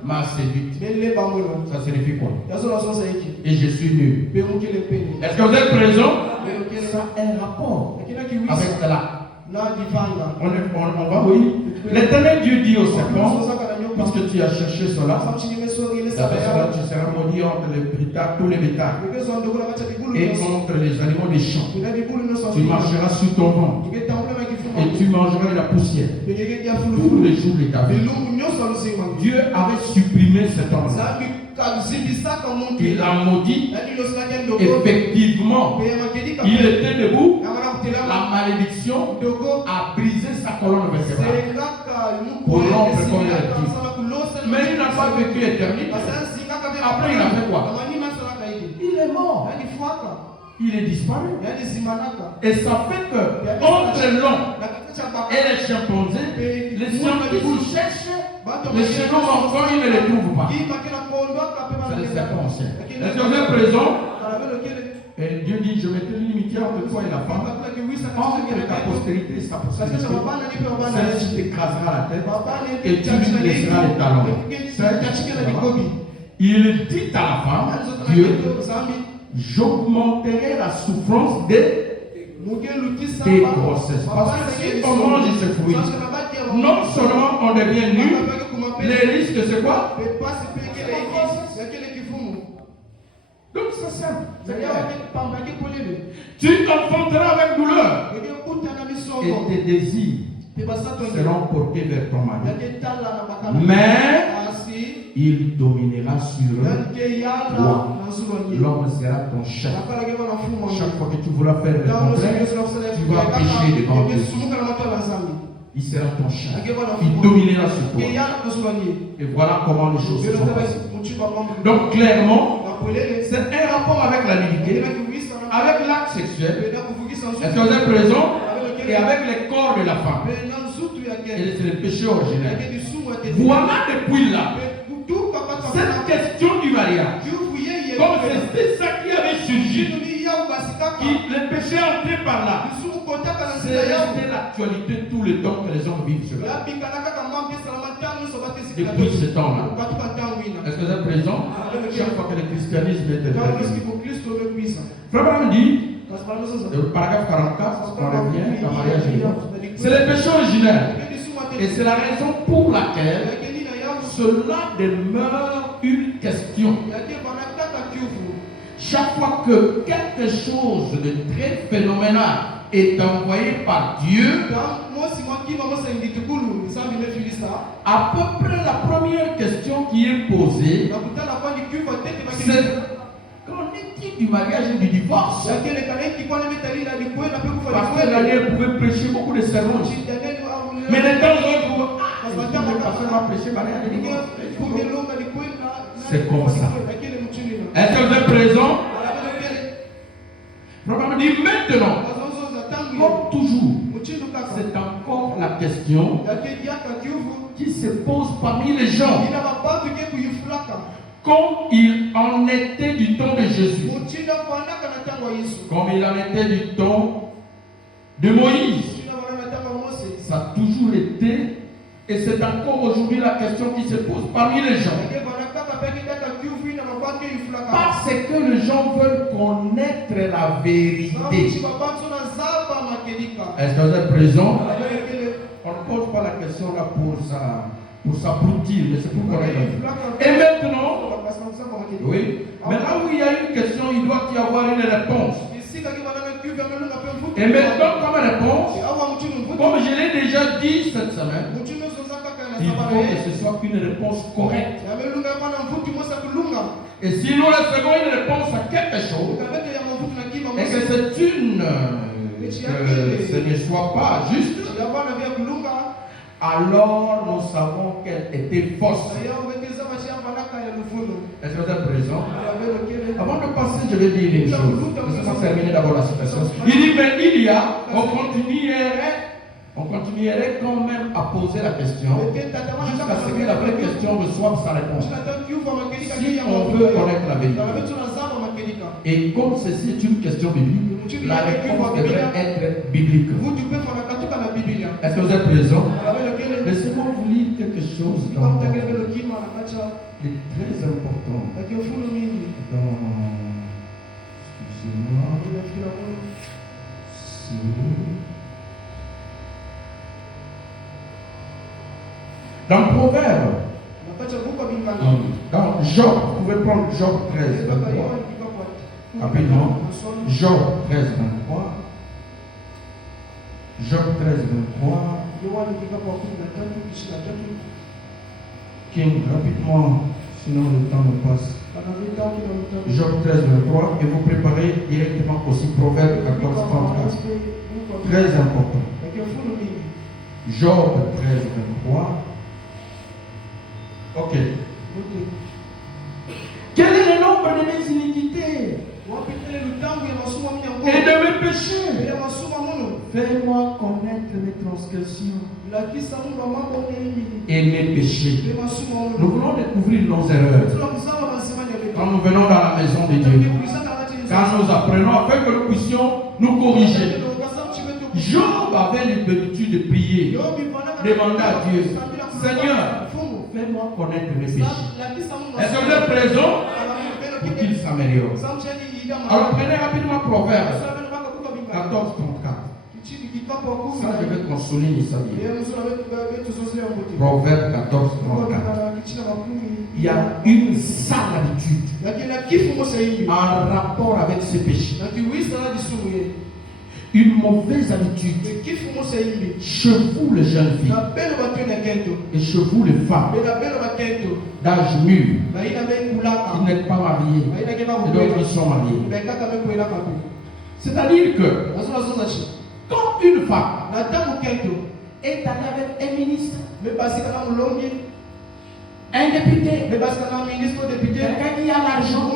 m'a séduite, ça signifie quoi? Et je suis nu. Est-ce que vous êtes présent? Ça a un rapport avec cela. On va oui. L'Éternel Dieu dit au serpent: parce que tu as cherché cela, tu seras maudit entre les bétails, tous les bétails, et contre les animaux des champs. Tu marcheras sur ton ventre et tu mangeras de la poussière tous les jours de ta vie. Dieu avait supprimé cet homme-là. Il a maudit. Effectivement, il était debout. La malédiction a brisé sa colonne vertébrale pour l'ombre comme il a dit. Mais il n'a pas vécu éternité. Après, il a fait quoi? Il est mort. Il est disparu. Et ça fait que entre l'homme et les chimpanzés, les scientifiques cherchent les chevaux encore, ils ne les trouvent pas. C'est le serpent ancien. Est-ce que vous êtes présent? Et Dieu dit: je mettrai l'unité entre toi et la femme, entre ta postérité et sa postérité. Celle-ci t'écrasera la tête et tu lui laisseras les talons. Il dit à la femme: Dieu, j'augmenterai la souffrance de tes grossesses. Parce que si on mange ce fruit, non seulement on devient nu, Les risques, c'est quoi? Donc c'est simple. C'est clair. Tu t'enfanteras avec douleur. Et tes désirs seront portés vers ton mari. Mais il dominera sur toi. L'homme sera ton chef. Chaque fois que tu voudras faire le contraire, tu vas pécher devant Dieu. Il sera ton chef. Il dominera sur toi. Et voilà comment les choses se sont passées. Donc clairement, c'est un rapport avec la nudité, avec l'acte sexuel. Est-ce que vous êtes présent? Et avec les corps de la femme. Et c'est le péché originel. Voilà depuis là, cette question du mariage, comme c'était ça qui avait surgi, le péché entré par là, c'est resté l'actualité tout le temps que les hommes vivent sur la terre. Depuis ce temps-là. Est-ce que vous êtes présent? Chaque fois que le christianisme est intervenu. Frère dit, le paragraphe 44, on revient dans mariage et divorce. C'est le péché originel. Et c'est la raison pour laquelle cela demeure une question. Chaque fois que quelque chose de très phénoménal est envoyé par Dieu, à peu près la première question qui est posée, c'est qu'en est-il du mariage et du divorce? Parce que Daniel pouvait prêcher beaucoup de sermons. Mais de temps en temps, le pasteur va prêcher mariage et divorce. C'est comme ça. Est-ce que vous êtes présent? Probablement dit maintenant, comme toujours, c'est encore la question qui se pose parmi les gens. Comme il en était du temps de Jésus, comme il en était du temps de Moïse, ça a toujours été, et c'est encore aujourd'hui la question qui se pose parmi les gens. Parce que les gens veulent connaître la vérité. Est-ce que vous êtes présent? On ne pose pas la question là pour s'abrutir, mais c'est pour connaître. Et maintenant, oui, mais là où il y a une question, il doit y avoir une réponse. Et maintenant, comme réponse, comme je l'ai déjà dit cette semaine, il faut que ce soit une réponse correcte. Et si nous recevons une réponse à quelque chose, et que c'est une, que ce ne soit pas juste, alors nous savons qu'elle était fausse. Est-ce que vous êtes présent? Avant de passer, je vais dire une chose. Laissez-moi terminer d'abord la citation. Il dit, mais on continuerait quand même à poser la question jusqu'à ce que la vraie question reçoive sa réponse. Si on veut connaître la vérité. Et comme ceci est une question biblique, la réponse devrait être biblique. Est-ce que vous êtes présent? Laissez-moi vous lire quelque chose dans très important. Dans Proverbe, dans Job, vous pouvez prendre Job 13, 23. Rapidement. Job 13, 23. Job 13, 23. King, rapidement, sinon le temps me passe. Job 13, 23. Et vous préparez directement aussi Proverbe 14, 34. Très important. Job 13, 23. Ok. Quel est le nombre de mes iniquités et de mes péchés? Fais-moi connaître mes transgressions et mes péchés. Nous voulons découvrir nos erreurs quand nous venons dans la maison de Dieu, quand nous apprenons afin que nous puissions nous corriger. Job avait l'habitude de prier, demander à Dieu, Seigneur, fais-moi connaître mes péchés. Est-ce que vous êtes présent pour qu'il s'améliore? Alors prenez rapidement Proverbe 14, 34. Ça, je vais consoler ça. Proverbe 14, 34. Il y a une sale habitude en rapport avec ces péchés. Une mauvaise habitude chez vous les jeunes filles et chez vous les femmes d'âge mûr qui n'êtes pas mariés et d'autres qui sont mariés. C'est-à-dire que quand une femme est allée avec un ministre, un député, quelqu'un qui a l'argent,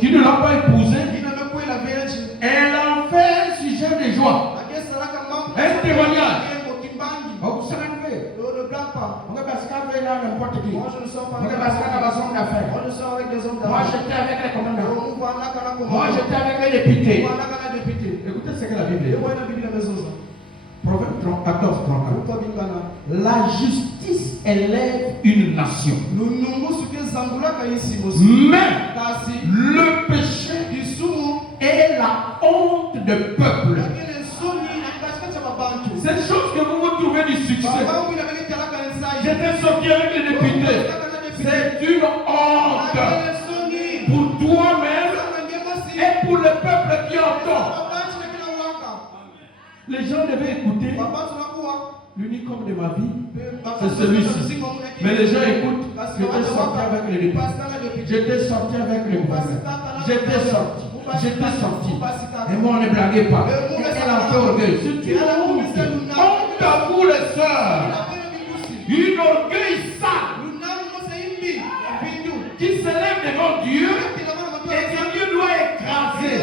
qui ne l'a pas épousé, elle en fait un sujet de joie, un témoignage. Vous savez, on est parce qu'elle est là n'importe qui. On est parce qu'elle a besoin d'affaires. Moi j'étais avec les commandants. Moi j'étais avec les députés. Écoutez ce que la Bible dit. Proverbe 14, 34. La justice élève une nation. Mais le péché est la honte de peuple. Cette chose que vous vous trouvez du succès. J'étais sorti avec les députés. C'est une honte pour toi-même et pour le peuple qui entend. Les gens devaient écouter. L'unique homme de ma vie, c'est celui-ci. Mais les gens écoutent. J'étais sorti avec les députés. J'étais sorti avec le gouvernement. J'étais sorti. Et moi, on ne blaguait pas. Elle a fait orgueil. C'est une honte. Honte à vous, les sœurs. Une orgueil sale qui s'élève devant Dieu et que Dieu doit écraser.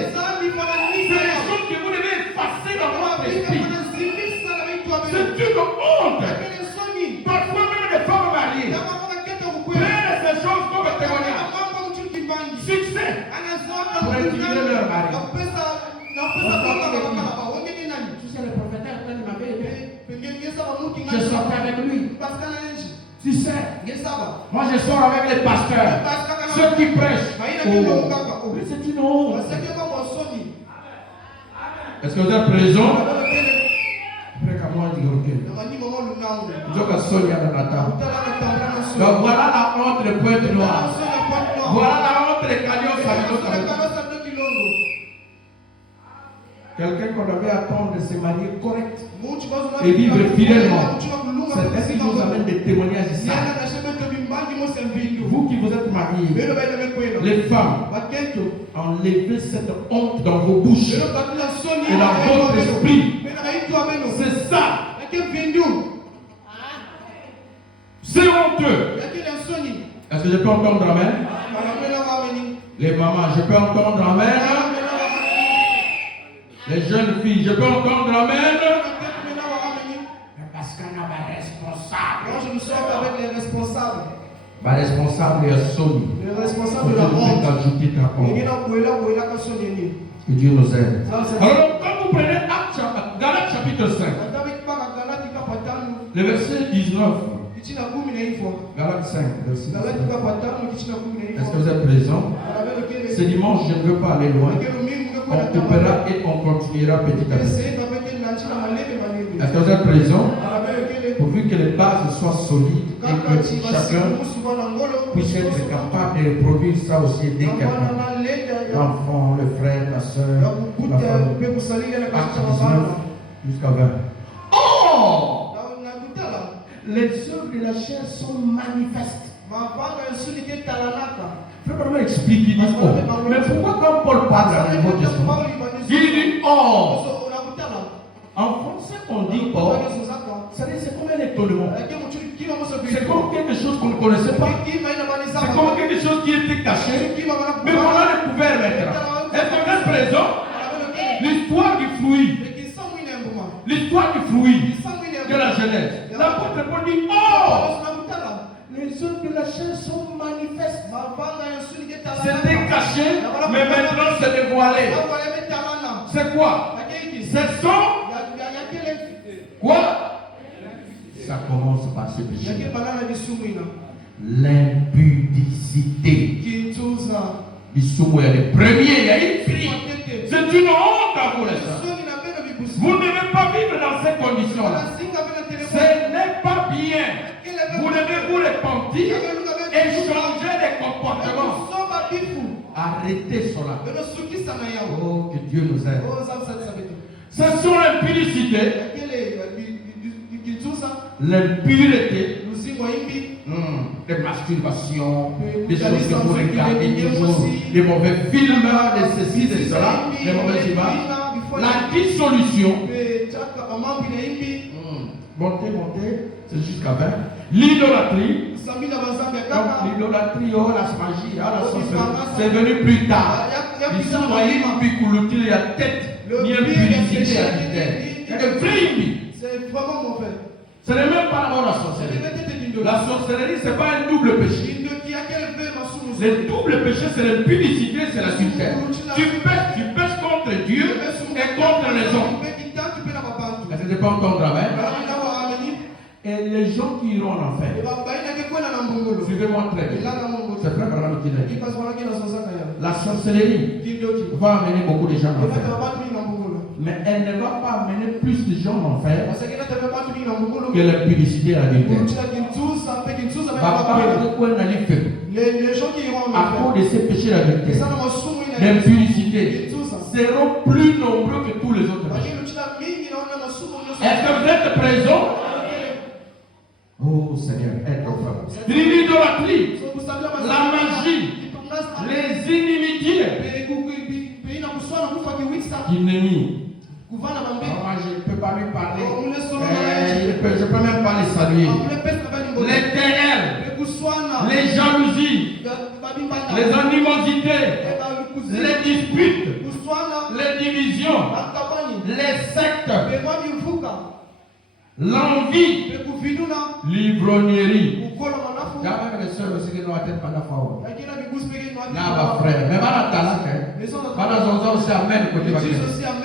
C'est des choses que vous devez effacer dans votre esprit. C'est une honte. Parfois même des femmes mariées prennent ces choses comme témoignage. Succès pour intimider leur mari. Tu sais, le prophète, quand il m'avait aidé, je sortais avec lui. Tu sais, moi je sors avec les pasteurs, ceux qui prêchent. Oh, c'est une honte. Est-ce que vous êtes présent? Donc voilà la honte de Pointe Noire. Voilà la honte de Cagnon Salino. Quelqu'un qu'on devait attendre de se marier correct et vivre fidèlement. C'est ainsi qui nous amène des témoignages ici. Vous qui vous êtes mariés, les femmes, enlevez cette honte dans vos bouches et dans votre esprit. C'est ça. C'est honteux. Est-ce que je peux entendre amen? Les mamans, je peux entendre amen? Les jeunes filles, je peux entendre amen? Parce qu'on a des responsables. Moi, je me sors avec les responsables. Ma responsable est Sony. Les responsables de la honte. Que Dieu nous aide. Alors, quand vous prenez Galates chapitre 5, le verset 19. Galates 5, verset 19. Est-ce que vous êtes présent? Ce dimanche, je ne veux pas aller loin. On coupera et on continuera petit à petit. Est-ce que vous êtes présent? Pourvu que les bases soient solides et que chacun puisse être capable de reproduire ça aussi dès qu'il y a l'enfant, le frère, la soeur, la famille. Acte 19 jusqu'à 20. Oh! Les œuvres de la chair sont manifestes. Je peux vraiment expliquer. Oh. Mais pourquoi quand Paul parle dans le Nouveau Testament, il dit oh? En français, on dit oh. C'est comme un étonnement. C'est comme quelque chose qu'on ne connaissait pas. C'est comme quelque chose qui était caché. Mais voilà le couvert maintenant. Est-ce que vous êtes présent? L'histoire du fruit. L'histoire du fruit de la Genèse. L'apôtre Paul dit oh! Les œuvres de la chair sont manifestes. C'était caché, mais maintenant c'est dévoilé. C'est quoi? Ce sont quoi? Ça commence par ce péché. L'impudicité. Il y a les premiers, il y a une fille. C'est une honte à vous, les sœurs. Vous ne devez pas vivre mentir et changer de comportement. Arrêtez cela. Oh, que Dieu nous aide. Ce sont l'impudicité, l'impureté, les masturbations, des choses que vous regardez toujours, les mauvais films, de ceci, de cela, les mauvaises images, la dissolution, monter, c'est jusqu'à 20. L'idolâtrie, l'idolâtrie, oh la magie, oh la sorcellerie, c'est venu plus tard. Ici, vous voyez, il y a tête, ni impudicité à l'idée. C'est vraiment mon frère. Ce n'est même pas d'abord la sorcellerie. La sorcellerie, ce n'est pas un double péché. Le double péché, c'est l'impudicité, c'est l'adultère. Tu pêches contre Dieu et contre les hommes. Est-ce que tu peux entendre amen? Et les gens qui iront en enfer, suivez-moi très bien. C'est frère Branham qui l'a dit. La sorcellerie va amener beaucoup de gens en enfer. Mais elle ne va pas amener plus de gens en enfer que la publicité et la vérité. Les gens qui iront en enfer, à cause de ces péchés d'adultère, l'impudicité, seront plus nombreux que tous les autres péchés. Est-ce que vous êtes présents? Oh Seigneur, aide-moi. L'idolâtrie, la magie, les inimitiés, l'ennemi. Moi, je ne peux pas lui parler. Je peux même pas les saluer. Les ténèbres, les jalousies, les animosités, les disputes, les divisions, les sectes, l'envie, l'ivrognerie. Il y a même les soeurs aussi qui n'ont pas tête pendant fois. Il y a ma frère. Mais pendant talak, pendant son temps, c'est amen côté vague.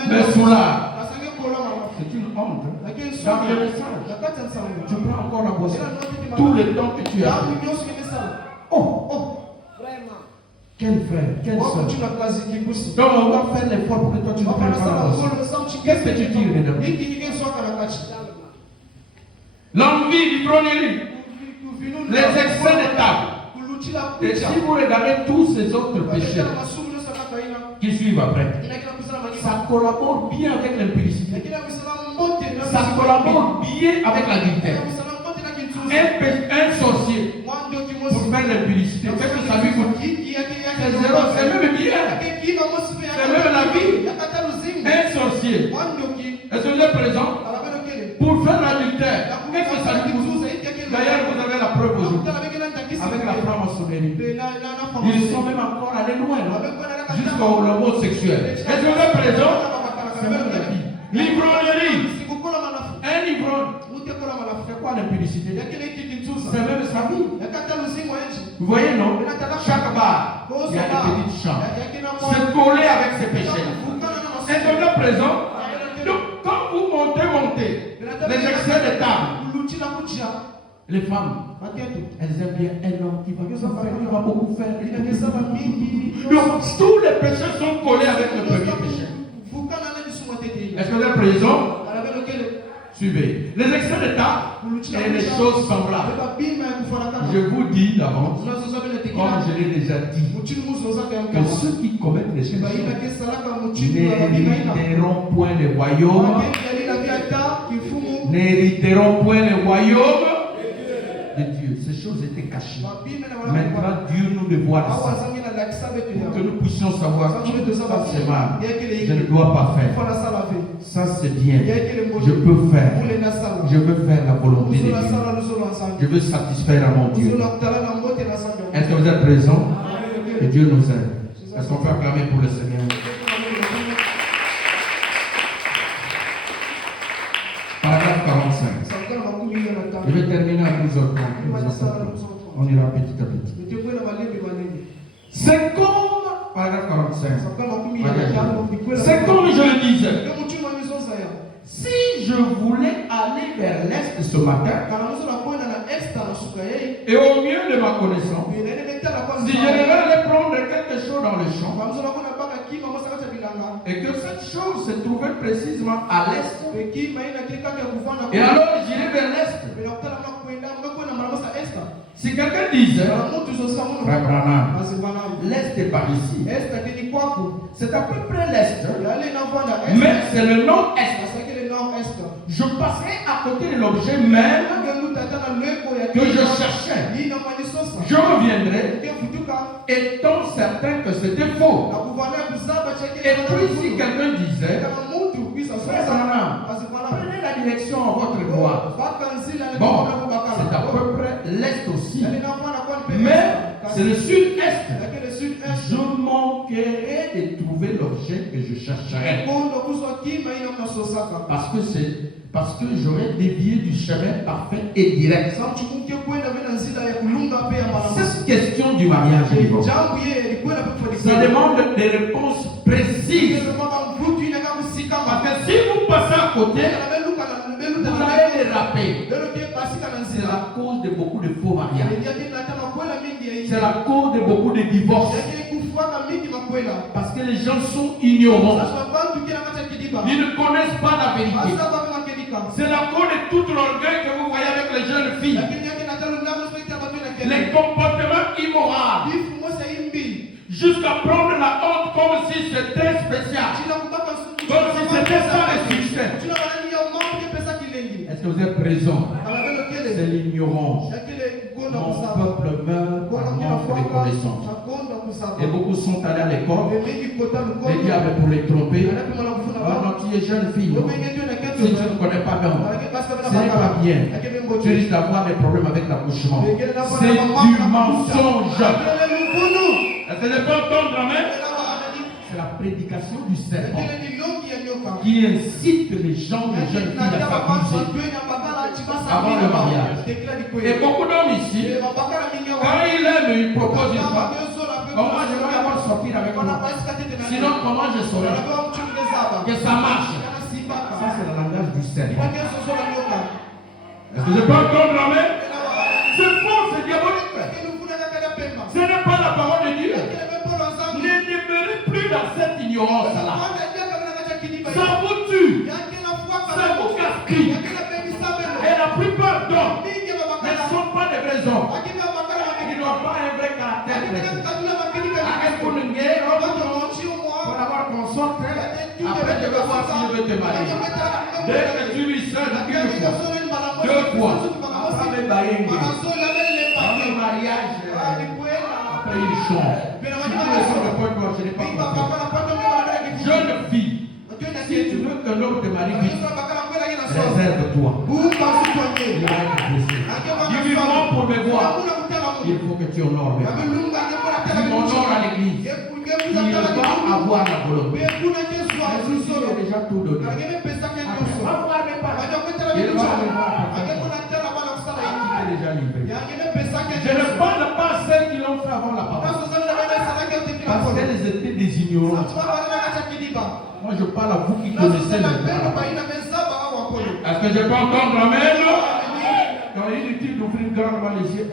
Mais sous là, c'est une honte. Dans le message, tu prends encore la boisson. Tout le temps que tu as. Oh, vraiment. Quel frère, quelle soeur. Donc on va faire l'effort pour que toi tu ne prennes pas la boisson. Qu'est-ce que tu tires dedans? L'envie, l'ivrognerie, les excès de table. Et si vous regardez tous ces autres péchés qui suivent après, ça collabore bien avec l'impudicité. Ça collabore bien avec la l'adultère. Un sorcier pour faire l'impudicité, qu'est-ce que ça lui coûte? C'est zéro, c'est même bien. C'est même la vie. Un sorcier, est-ce que vous êtes présent? Pour faire l'adultère, qu'est-ce que ça lui coûte? D'ailleurs, vous avez la preuve aujourd'hui. Avec la franc-maçonnerie. Ils sont même encore allés loin, jusqu'au homosexuel. Est-ce que vous êtes présent? C'est même la vie. L'ivrognerie. Un ivrogne. C'est quoi l'impudicité? C'est même sa vie. Vous voyez, non? Chaque bar, il y a des petites chambres. C'est collé avec ces péchés. Est-ce que vous êtes présent? Donc, quand vous montez, les excès de table, les femmes, elles aiment bien un homme qui va beaucoup faire. Donc, tous les péchés sont collés avec le premier péché. Est-ce que vous êtes présent? Suivez. Les excès de table et les choses semblables. Je vous dis d'avance, comme je l'ai déjà dit, que ceux qui commettent les choses n'hériteront point le royaume. N'hériteront point le royaume de Dieu. Ces choses étaient cachées. Maintenant, Dieu nous dévoile ça. Pour que nous puissions savoir ça c'est mal. Je ne dois pas faire. Ça c'est bien. Je peux faire. Je veux faire la volonté de Dieu. Je veux satisfaire à mon Dieu. Est-ce que vous êtes présents? Que Dieu nous aide. Est-ce qu'on peut acclamer pour le Seigneur? Paragraphe 45. Je vais terminer à 12h30. On ira petit à petit. C'est comme, paragraphe 45. C'est comme je le disais. Si je voulais aller vers l'est ce matin, et au mieux de ma connaissance, si je devais aller prendre quelque chose dans le champ, et que cette chose se trouvait précisément à l'est, et alors j'irai vers l'est. Si Si quelqu'un disait, Frère Branham, l'Est par ici, c'est à peu près l'Est, mais c'est le Nord-Est. Je passerai à côté de l'objet même que je cherchais. Je reviendrai, étant certain que c'était faux. Et puis si quelqu'un disait, Frère Branham, prenez la direction en votre voie. Bon, c'est à peu près l'Est aussi. Mais c'est le Sud-Est. Je manquerai de trouver l'objet que je chercherai. Parce que j'aurais dévié du chemin parfait et direct. Cette question du mariage libre, ça demande des réponses précises. Parce que si vous passez à côté, vous allez déraper. C'est la cause de beaucoup de faux mariages. C'est la cause de beaucoup de divorces. Parce que les gens sont ignorants. Ils ne connaissent pas la vérité. C'est la cause de tout l'orgueil que vous voyez avec les jeunes filles. Les comportements immoraux. Jusqu'à prendre la honte comme si c'était spécial. Comme si c'était ça le succès. Est-ce que vous êtes présent? C'est l'ignorance. Mon peuple meurt par manque de connaissance. Et beaucoup sont allés à l'école. Les diables pour les tromper. Oh non, tu es jeune fille. Si tu ne connais pas bien, ce n'est pas bien. Tu risques d'avoir des problèmes avec l'accouchement. C'est du mensonge. Est-ce que je peux entendre, amen? C'est la prédication du serpent qui incite les gens, les jeunes filles à s'abuser avant le mariage. Et beaucoup d'hommes ici, quand il aime, il propose une femme. Comment je vais avoir sortir avec moi? Sinon, comment je saurai que ça marche? Ça, c'est le langage du serpent. Est-ce que je peux entendre, amen? C'est faux, c'est diabolique. Ce n'est pas la parole de Dieu. Ne demeurez plus dans cette ignorance-là. Ça vous tue. Ça vous casse-pied. Et la plupart d'hommes ne sont pas des vrais hommes. Ils n'ont pas un vrai caractère. Pour avoir consort, après je vais voir si je veux te marier. Dès que tu lui seul, une fois, deux fois, après le mariage, après il change. Si tu es sur le point de voir, je n'ai pas compris. Jeune fille, si tu veux qu'un homme te marie vite, réserve-toi. Il va être blessé. Il vivra pour me voir. Il faut que tu honores mes parents. Tu m'honores à l'église. Il va avoir la volonté. Mais si tu as déjà tout donné, va voir mes parents. Il va aller voir déjà livré. Je ne parle pas à celles qui l'ont fait avant la parole. Parce qu'elles étaient des ignorantes. Moi je parle à vous qui connaissez le droit. Est-ce que je peux entendre amen? Quand il est inutile d'ouvrir grandement les yeux.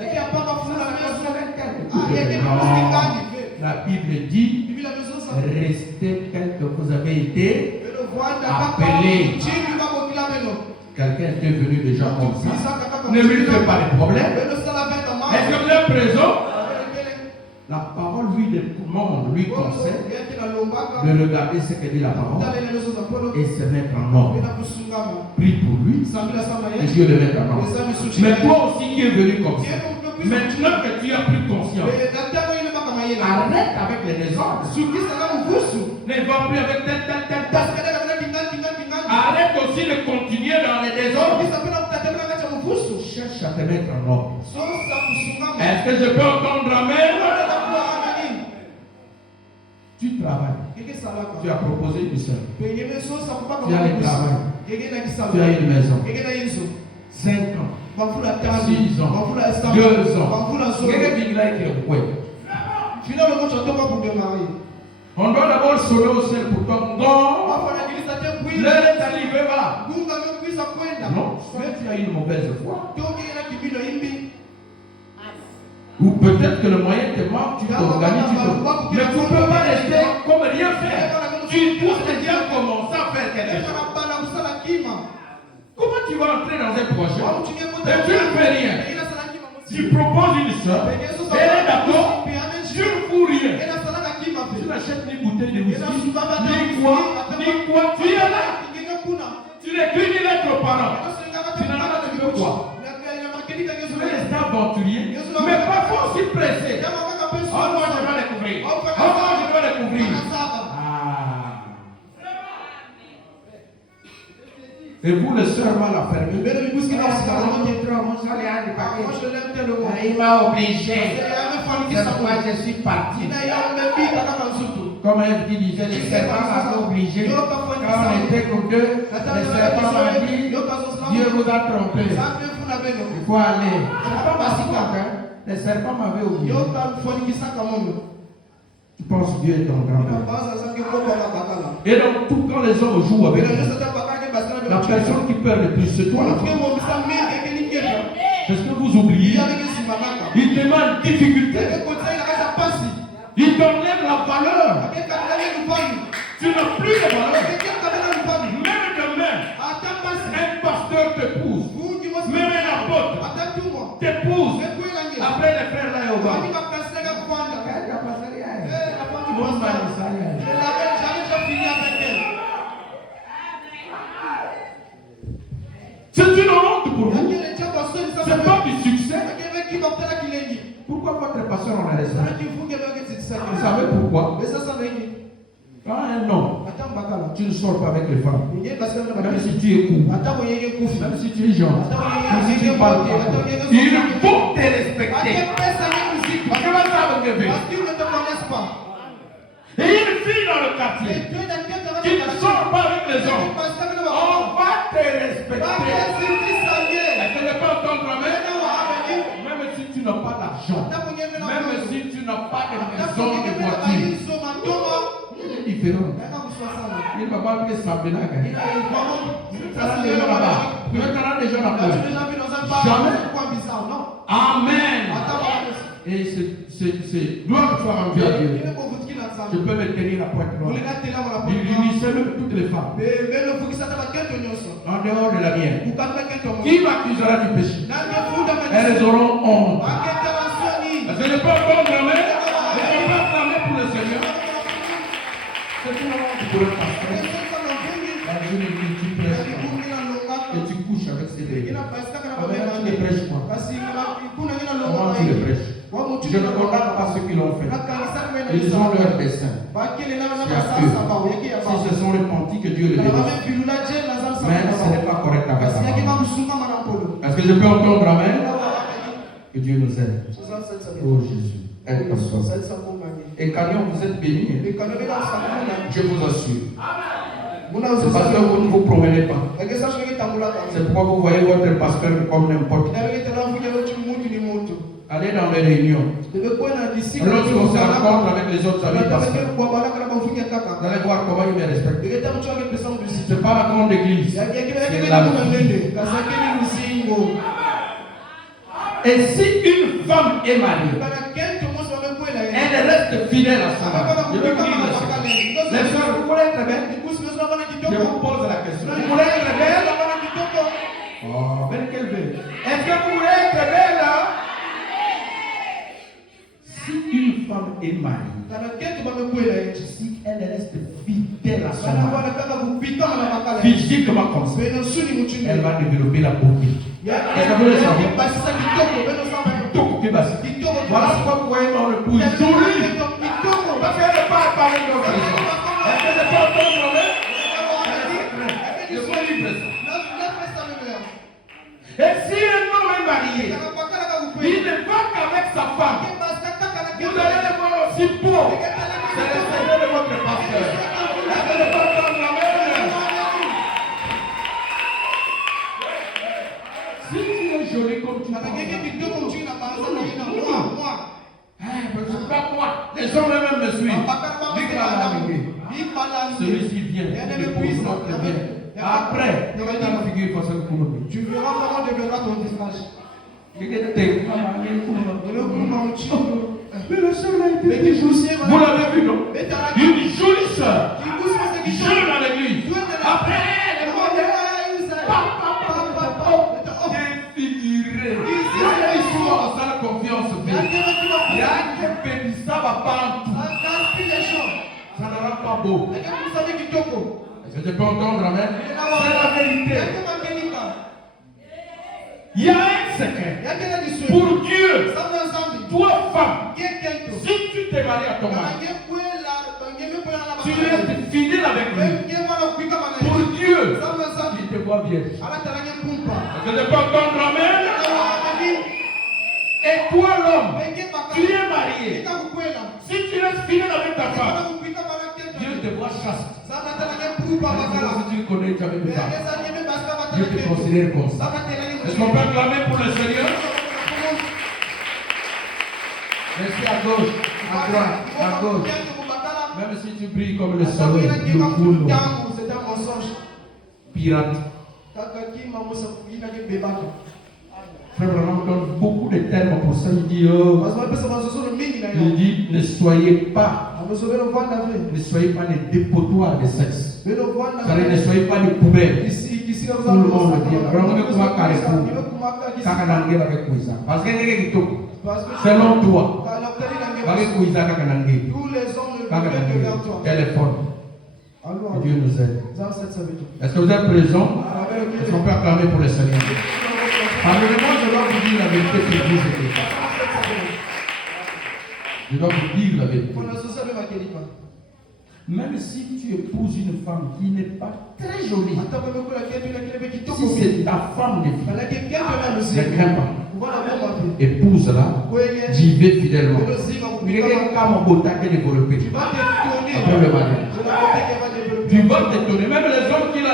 La Bible dit, restez tel que vous avez été appelés. Quelqu'un est devenu déjà comme ça. Ne lui faites pas de problème. Est-ce que vous êtes présent? La parole lui lui conseille de regarder ce que dit la parole et se mettre en ordre. Prie pour lui et Dieu le met en ordre. Mais toi aussi qui es venu comme ça, maintenant que tu as pris conscience, arrête avec les désordres. Ne va plus avec tel. Arrête aussi de continuer dans les désordres. Cherche à te mettre en ordre. Est-ce que je peux entendre amen? Tu travailles. Tu as proposé une soeur. Tu as le travail. Tu as une maison. 5 ans. 6 ans. 2 ans. On doit d'abord sonner au ciel pour toi. Non. L'heure est arrivée là. Non, soit tu as une mauvaise foi. Ou peut-être que le moyen te manque, tu t'organises, mais tu ne peux pas rester comme rien faire. Tu dois déjà commencer à faire quelque chose. Comment tu vas entrer dans un projet et tu ne fais rien? Tu proposes une soeur, elle est d'accord, tu ne fous rien. Tu n'achètes ni bouteille de whisky, ni quoi, tu es là. Tu n'écris ni lettre aux parents. Finalement, tu veux quoi? Tu veux rester aventurier, mais parfois aussi pressé. Oh, moi je dois les couvrir. Oh, moi je dois les couvrir. Et vous, les sœurs, mal à fermer. Il m'a obligé. Moi, je suis parti. Comme elle dit, disait, les serpents m'ont obligé. Quand on était comme deux, les serpents m'ont dit, Dieu vous a trompé. Il faut aller. Les serpents m'avaient oublié. Tu penses que Dieu est ton grand-père. Et donc, tout quand les hommes jouent avec toi, la personne qui perd le plus, c'est toi. Parce que vous oubliez, il te met en difficulté. Il t'enlève la valeur. Tu n'as plus de valeur. Même demain, un pasteur t'épouse. Même un apôtre t'épouse. Après, les frères là, ils vont. C'est une honte pour vous. C'est pas du succès. Pourquoi votre pasteur en a laissé? Vous savez pourquoi? Quand un homme, tu ne sors pas avec les femmes. Même si tu es court, même si tu es gentil, même si tu parles pas, il faut te respecter. Parce que là, ça va lever. Et une fille dans le quartier qui ne sort pas avec les hommes, on va te respecter. Elle ne peut pas entendre la main. Même si tu n'as pas d'argent, même si tu n'as pas de maison, de voiture, il est différent. Il ne va pas appeler Sabrina. Tu as des gens là-bas. Jamais. Amen. Et c'est gloire soit rendue à Dieu. Je peux me tenir la pointe droite. Il unissait même toutes les femmes. En dehors de la mienne. Qui m'accusera du péché? Elles auront honte. Parce que je peux encore blâmer. Je ne peux pas blâmer pour le Seigneur. C'est une honte pour le pasteur. Dans une église, tu prêches pas. Et tu couches avec ces bébés. Tu les prêches pas. Comment tu les prêches? Je ne condamne pas ceux qui l'ont fait. Ils ont leur dessein. C'est à eux. Si ce sont repentis, que Dieu les bénisse. Mais ce n'est pas correct avec ça. Est-ce que je peux entendre amen? Que Dieu nous aide. Oh Jésus. Aide comme ça. Et quand vous êtes bénis, je vous assure. C'est parce que vous ne vous promenez pas. C'est pourquoi vous voyez votre pasteur comme n'importe qui. Allez dans les réunions. Lorsqu'on se rencontre avec les autres amis pasteurs, vous allez voir comment ils me respectent. Ce n'est pas la grande église, c'est la vie. Et si une femme est mariée, elle reste fidèle à son mari. Je veux dire les soeurs, vous voulez être belle? Je vous pose la question. Vous voulez être belle? Oh, belle quelle belle. Est-ce que vous voulez être belle? Si une femme est mariée, si elle reste fidèle à son mari, physiquement comme ça, elle va développer la beauté. Est-ce que vous le savez? Voilà pourquoi vous voyez mon épouse jolie. Parce qu'elle n'est pas parler de notre raison. Est-ce qu'elle n'est pas entendre? Je suis libre. Et si un homme est marié, il ne va qu'avec sa femme. Vous allez le voir aussi beau. C'est le Seigneur de votre pasteur. Est-ce qu'elle n'est pas entendre la même? Si tu es joli comme tu es, c'est pas moi. Les gens eux-mêmes me suivent. Dès qu'elle va arriver, celui-ci vient. Après, tu verras comment deviendra ton visage. Mais le seul a été joué. Vous l'avez vu, non? Une jolie soeur. Jeune à l'église. Après, elle est défigurée. pas tout. Ça ne rend pas beau. Est-ce que tu peux entendre, amen? C'est la vérité. Il y a un secret. Pour Dieu, toi femme, si tu t'es marié à ton mari, tu restes fidèle avec lui. Pour Dieu, il te voit vierge. Est-ce que tu peux entendre, amen? Et toi l'homme, tu es marié. Si tu restes fidèle avec ta femme, Dieu te voit chaste. Si tu connais, tu as une femme. Dieu te considère comme ça. Est-ce qu'on peut acclamer pour le Seigneur? Merci à gauche, à droite, à gauche. Même si tu brilles comme le soleil, tu roules. Pirate. Frère Branham donne beaucoup de termes pour ça. Il dit ne soyez pas des dépotoirs de sexe. C'est-à-dire ne soyez pas des poubelles. Tout le monde le dit. Parce que selon toi, téléphone. Que Dieu nous aide. Est-ce que vous êtes présents? Est-ce qu'on peut acclamer pour le Seigneur? Pardonnez-moi, je dois vous dire la vérité sur vous. Je dois vous dire la vérité. Même si tu épouses une femme qui n'est pas très jolie, si c'est ta femme de vie, ne crains pas. Épouse-la, j'y vais fidèlement. Tu vas t'étonner. Même les hommes qui l'ont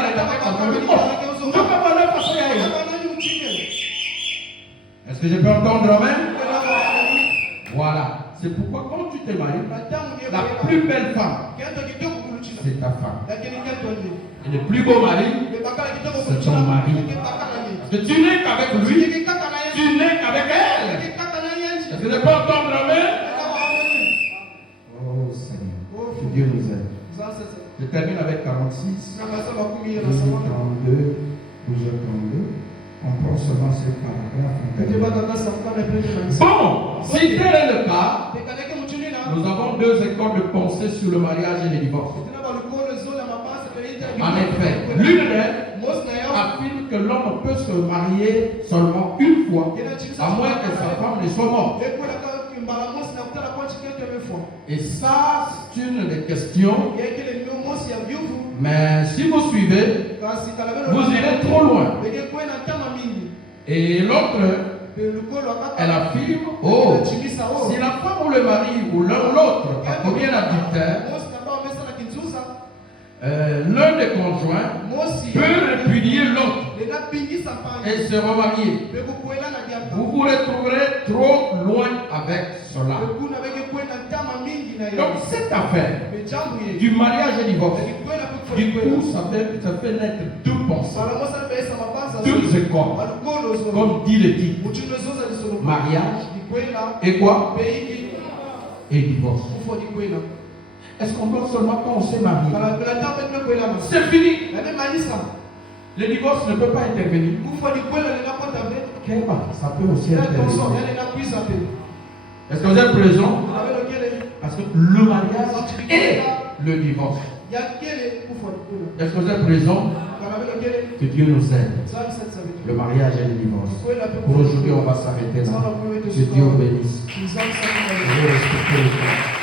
est-ce que je peux entendre amen? Voilà. C'est pourquoi quand tu t'es marié, la plus belle femme, c'est ta femme. Et le plus beau mari, c'est ton mari. Parce que tu n'es qu'avec lui, tu n'es qu'avec elle. Est-ce que je peux entendre amen? Oh Seigneur, que Dieu nous aide. Je termine avec 46. 12h32. On prend seulement ce paragraphe. Bon, si tel est le cas, nous avons deux écoles de pensée sur le mariage et le divorce. En effet, l'une d'elles affirme que l'homme peut se marier seulement une fois, à moins que sa femme ne soit morte. Et ça, c'est une des questions. Mais si vous suivez, vous irez trop loin. Et l'autre, elle affirme, oh, si la femme ou le mari ou l'un ou l'autre a commis un adultère, l'un des conjoints peut répudier l'autre et se remarier. Vous vous retrouverez trop loin avec cela. Donc cette affaire du mariage et divorce, du coup, ça fait naître deux pensées, deux écoles, comme dit le titre. Mariage et quoi? Et divorce. Est-ce qu'on doit seulement quand on s'est marié? C'est fini. Le divorce ne peut pas intervenir. Ça peut aussi intervenir. Est-ce que vous êtes présent? Parce que le mariage et le divorce. Est-ce que vous êtes présent? Que Dieu nous aide. Le mariage et le divorce. Pour aujourd'hui, on va s'arrêter là. Que Dieu bénisse. Je vais respecter le temps.